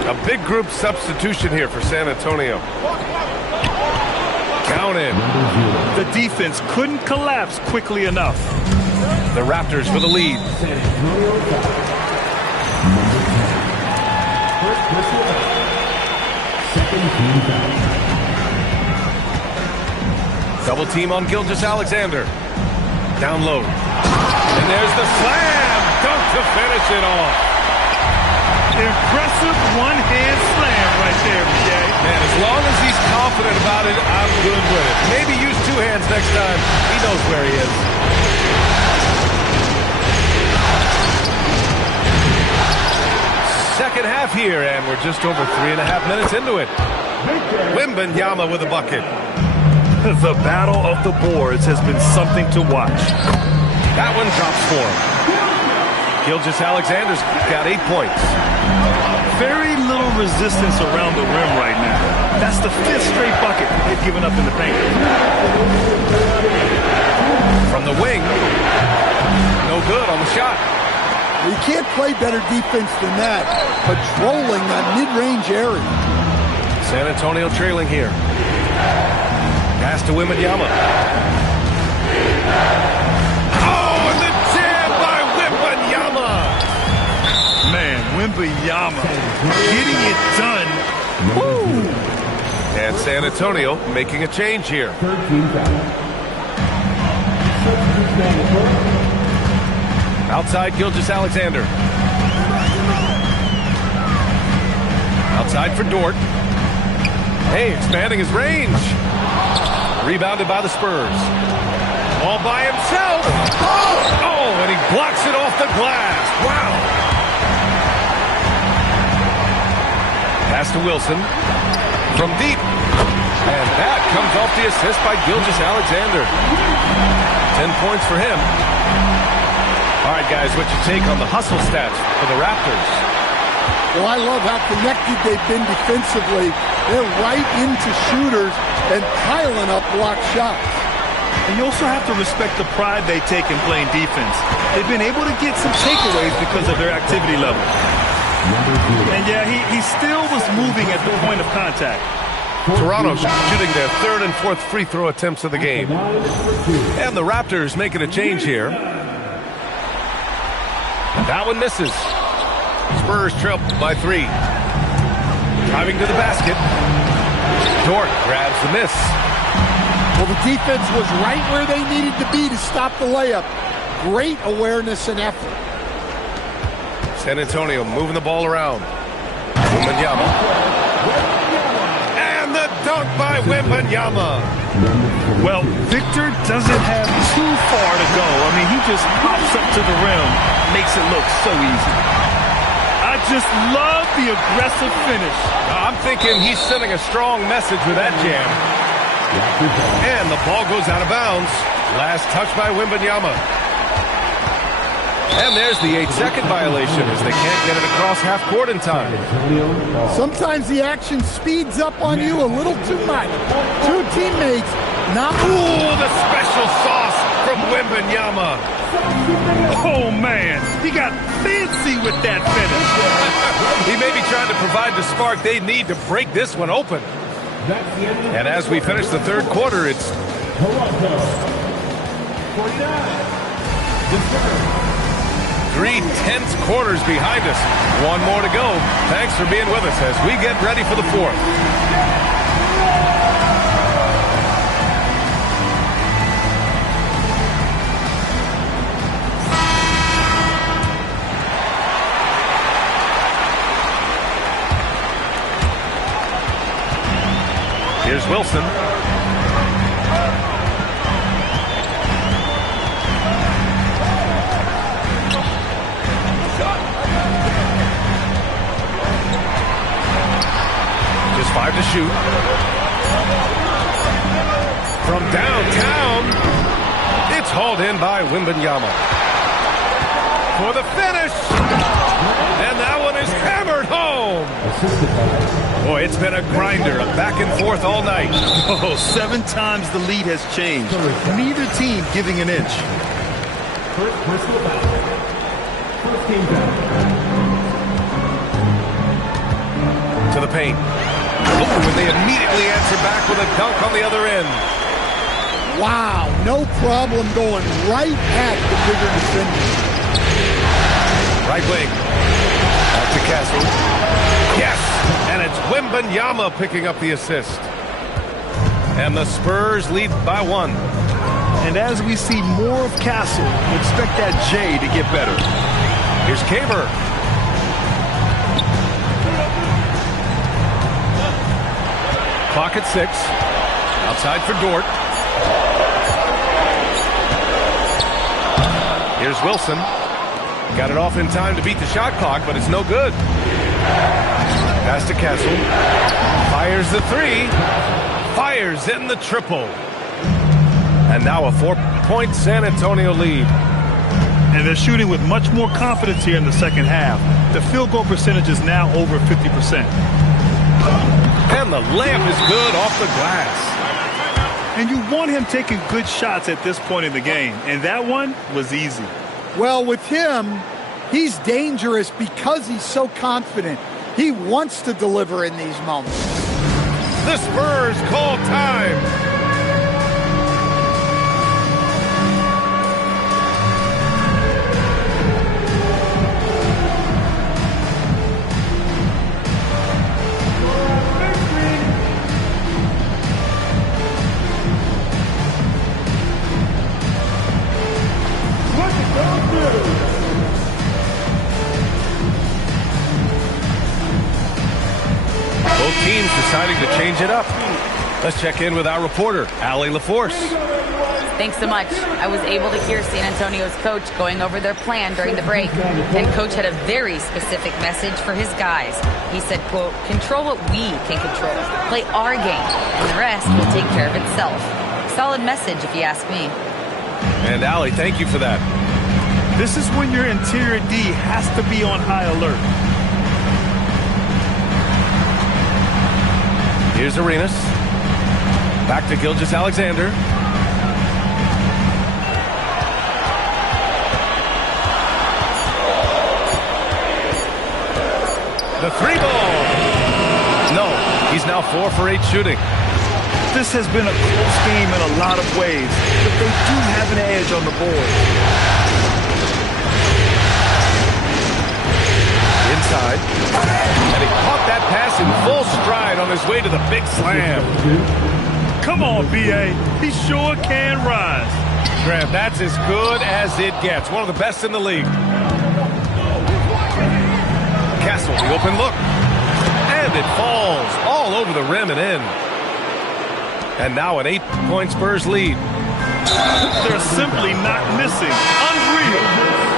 A big group substitution here for San Antonio. Counted. The defense couldn't collapse quickly enough. The Raptors for the lead. Double team on Gilgeous-Alexander. Down low. And there's the slam. Dunk to finish it off. Impressive one-hand slam right there, BJ. Man, as long as he's confident about it, I'm good with it. Maybe use two hands next time. He knows where he is. Second half here, and we're just over 3.5 minutes into it. Wembanyama with a bucket. The battle of the boards has been something to watch. That one drops for him. Gilgeous-Alexander's got 8 points. Very little resistance around the rim right now. That's the 5th straight bucket they've given up in the paint. From the wing, no good on the shot. You can't play better defense than that, patrolling that mid-range area. San Antonio trailing here. Pass to Wembanyama. Oh, and the jam by Wembanyama! Man, Wembanyama getting it done. Woo! And San Antonio making a change here. Outside Gilgeous-Alexander. Outside for Dort. Hey, expanding his range. Rebounded by the Spurs. All by himself. Oh, and he blocks it off the glass. Wow. Pass to Wilson. From deep. And that comes off the assist by Gilgeous-Alexander. 10 points for him. All right, guys, what's your take on the hustle stats for the Raptors? Well, I love how connected they've been defensively. They're right into shooters and piling up block shots. And you also have to respect the pride they take in playing defense. They've been able to get some takeaways because of their activity level. And yeah, he still was moving at the point of contact. Toronto shooting their 3rd and 4th free throw attempts of the game. And the Raptors making a change here. That one misses. Spurs trail by 3. Driving to the basket. Dort grabs the miss. Well, the defense was right where they needed to be to stop the layup. Great awareness and effort. San Antonio moving the ball around. Wembanyama. And the dunk by Wembanyama. Well, Victor doesn't have too far to go. I mean, he just pops up to the rim, makes it look so easy. I just love the aggressive finish. I'm thinking he's sending a strong message with that jam. And the ball goes out of bounds. Last touch by Wembanyama. And there's the 8-second violation as they can't get it across half court in time. Sometimes the action speeds up on you a little too much. Two teammates not... Ooh, the special sauce from Wembanyama. Oh, man. He got fancy with that finish. He may be trying to provide the spark they need to break this one open. And as we finish the third quarter, it's... 3 tense quarters behind us. One more to go. Thanks for being with us as we get ready for the fourth. Here's Wilson. Just 5 to shoot. From downtown, it's hauled in by Wembanyama. For the finish! And that one is hammered home! Boy, it's been a grinder, a back and forth all night. Oh, 7 times the lead has changed. Neither team giving an inch. First personal foul. First team foul. To the paint. Oh, and they immediately answer back with a dunk on the other end. Wow, no problem going right at the bigger defender. Right wing. Back to Castle. Yes! And it's Wembanyama picking up the assist. And the Spurs lead by 1. And as we see more of Castle, expect that J to get better. Here's Kaber. Clock at 6. Outside for Dort. Here's Wilson. Got it off in time to beat the shot clock, but it's no good. Pass to Castle. Fires the 3. Fires in the triple. And now a 4-point San Antonio lead. And they're shooting with much more confidence here in the second half. The field goal percentage is now over 50%. And the layup is good off the glass. And you want him taking good shots at this point in the game. And that one was easy. Well, with him, he's dangerous because he's so confident. He wants to deliver in these moments. The Spurs call time. Both teams deciding to change it up. Let's check in with our reporter, Allie LaForce. Thanks so much. I was able to hear San Antonio's coach going over their plan during the break. And coach had a very specific message for his guys. He said, quote, control what we can control. Play our game, and the rest will take care of itself. Solid message, if you ask me. And Allie, thank you for that. This is when your interior D has to be on high alert. Here's Arenas. Back to Gilgeous-Alexander. The 3 ball. No, he's now 4 for 8 shooting. This has been a close game in a lot of ways, but they do have an edge on the board. inside. And he caught that pass in full stride on his way to the big slam. Come on, B.A. He sure can rise. Graham, that's as good as it gets. One of the best in the league. Castle, the open look. And it falls all over the rim and in. And now an 8-point Spurs lead. They're simply not missing. Unreal.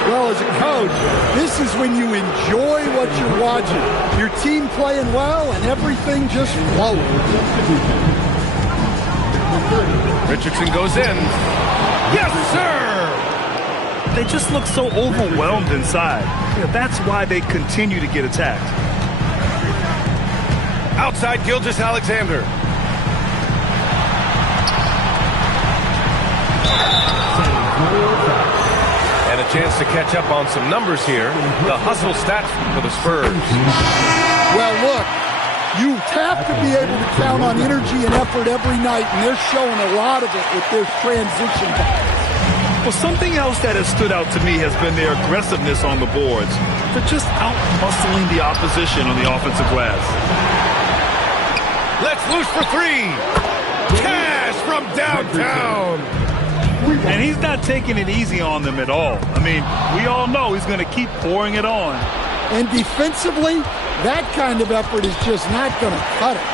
Well, as a coach, this is when you enjoy what you're watching. Your team playing well and everything just flows. Richardson goes in. Yes, sir! They just look so overwhelmed inside. That's why they continue to get attacked. Outside Gilgeous-Alexander. And a chance to catch up on some numbers here. The hustle stats for the Spurs. Well, look, you have to be able to count on energy and effort every night, and they're showing a lot of it with their transition passes. Well, something else that has stood out to me has been their aggressiveness on the boards. They're just out-muscling the opposition on the offensive glass. Let's loose for three. Cash from downtown. And he's not taking it easy on them at all. I mean, we all know he's going to keep pouring it on. And defensively, that kind of effort is just not going to cut it.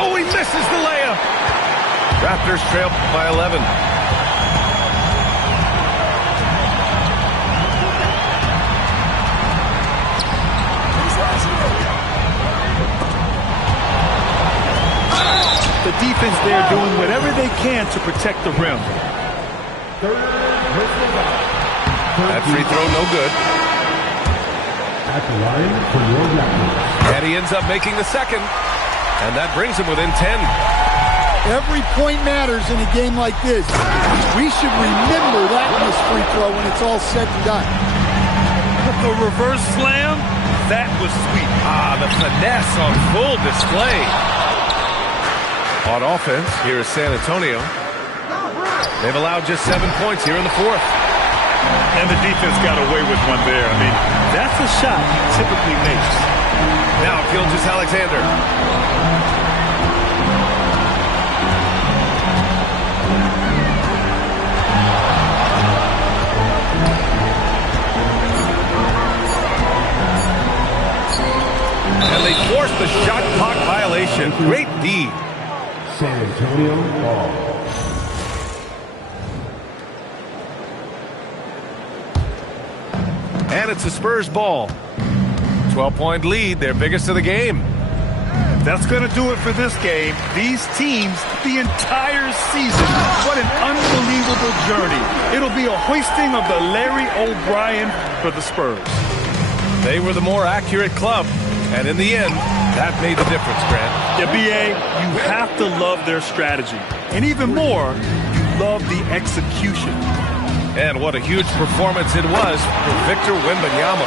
Oh, he misses the layup. Raptors trail by 11. The defense there doing whatever they can to protect the rim. That free throw no good. At the line for your Raptors. And he ends up making the second. And that brings him within 10. Every point matters in a game like this. We should remember that in this free throw when it's all said and done. The reverse slam, that was sweet. Ah, the finesse on full display. On offense, here is San Antonio. They've allowed just 7 points here in the fourth. And the defense got away with one there. I mean, that's a shot he typically makes. Now Gilgeous-Alexander. And they force the shot clock violation. Great D. San Antonio ball. And it's the Spurs ball. 12-point lead, their biggest of the game. That's going to do it for this game. These teams, the entire season, what an unbelievable journey. It'll be a hoisting of the Larry O'Brien for the Spurs. They were the more accurate club. And in the end, that made the difference, Grant. Yeah, B.A., you have to love their strategy. And even more, you love the execution. And what a huge performance it was for Victor Wembanyama.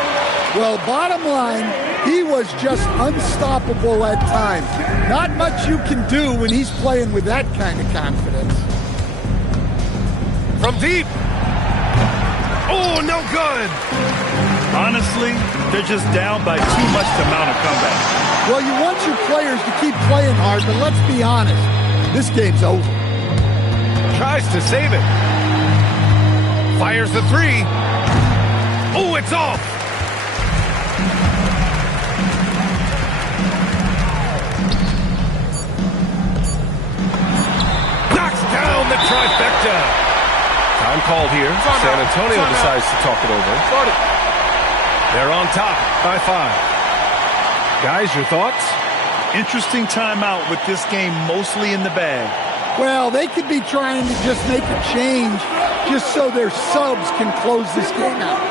Well, bottom line, he was just unstoppable at times. Not much you can do when he's playing with that kind of confidence. From deep. Oh, no good. Honestly, they're just down by too much to mount a comeback. Well, you want your players to keep playing hard, but let's be honest. This game's over. Tries to save it. Fires the three. Oh, it's off. Knocks down the trifecta. Time called here. San Antonio decides to talk it over. They're on top by 5. Guys, your thoughts? Interesting timeout with this game mostly in the bag. Well, they could be trying to just make a change just so their subs can close this game out.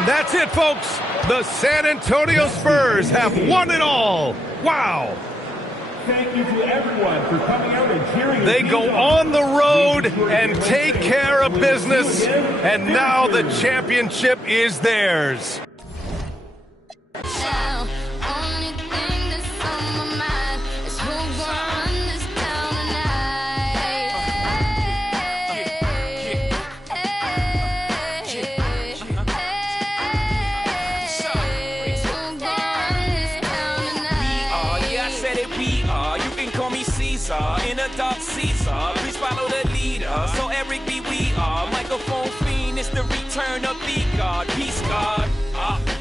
And that's it, folks. The San Antonio Spurs have won it all. Wow. Thank you to everyone for coming out and cheering. They go on the road and take care of business, and now the championship is theirs. In a dark Caesar, please follow the leader. So Eric B, we are microphone fiend. It's the return of the God, peace God.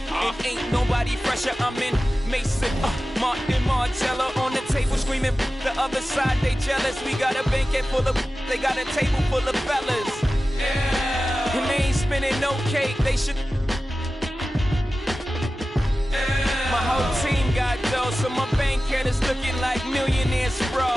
It ain't nobody fresher. I'm in Mason, Martin Margiela on the table screaming. The other side they jealous. We got a banquet full of. They got a table full of fellas. Yeah. And they ain't spinning no cake. They should. My whole team got dough, so my bank account is looking like millionaires, bro.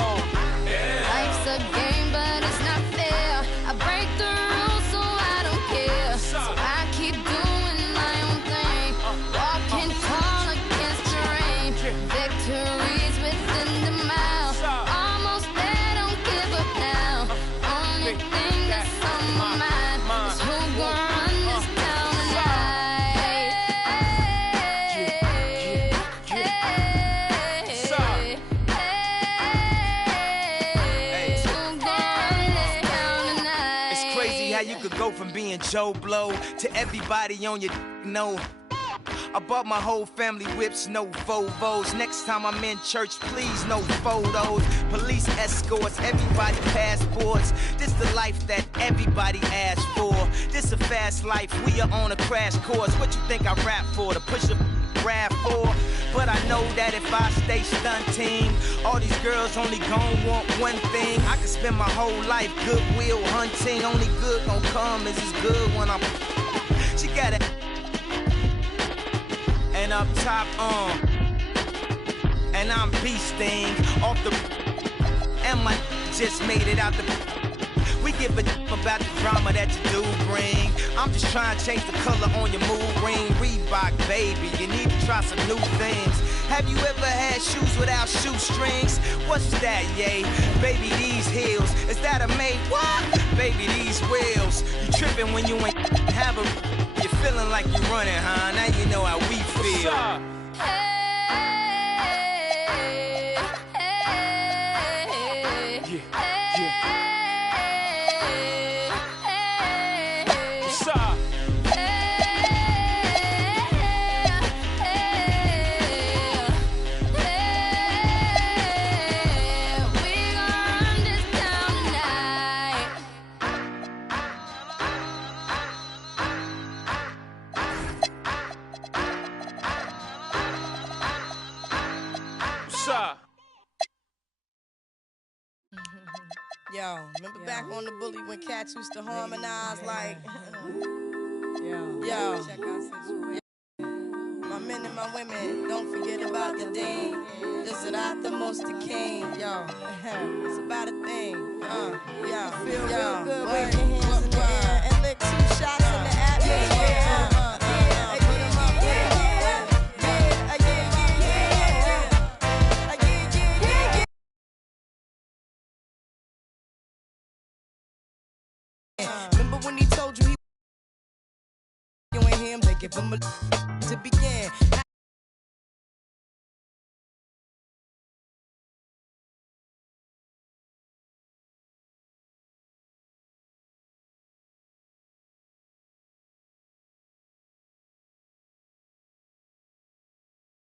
Life's a game, but it's not fair. I break the rules, so I don't care. So I keep doing my own thing. Walking tall against the rain. Victories within the mile. Almost there, don't give up now. Only thing that's on my mind is who gon' run this town tonight. You could go from being Joe Blow to everybody on your know. I bought my whole family whips, no Volvos. Next time I'm in church, please no photos. Police escorts, everybody passports. This the life that everybody asks for. This a fast life, we are on a crash course. What you think I rap for? To push a RAV4? But I know that if I stay stunting, all these girls only gon' want one thing. I could spend my whole life goodwill hunting. Only good gon' come is as good when I'm. She got it. And up top, and I'm beasting off the. And my just made it out the. We give a about the drama that you do bring. I'm just trying to change the color on your mood ring. Reebok, baby, you need to try some new things. Have you ever had shoes without shoestrings? What's that, yay? Baby, these heels, is that a made? What? Baby, these wheels. You tripping when you ain't have a. You feeling like you're running, huh? Now you know how we feel. Yo, remember back on the bully when cats used to harmonize like, yo, my men and my women, don't forget about the dean. This is not the most the king, yo. It's about a thing, yo. Feel real good, wave your hands in the air and lick 2 shots in the atmosphere. Remember when he told you you ain't him, they give him a to begin.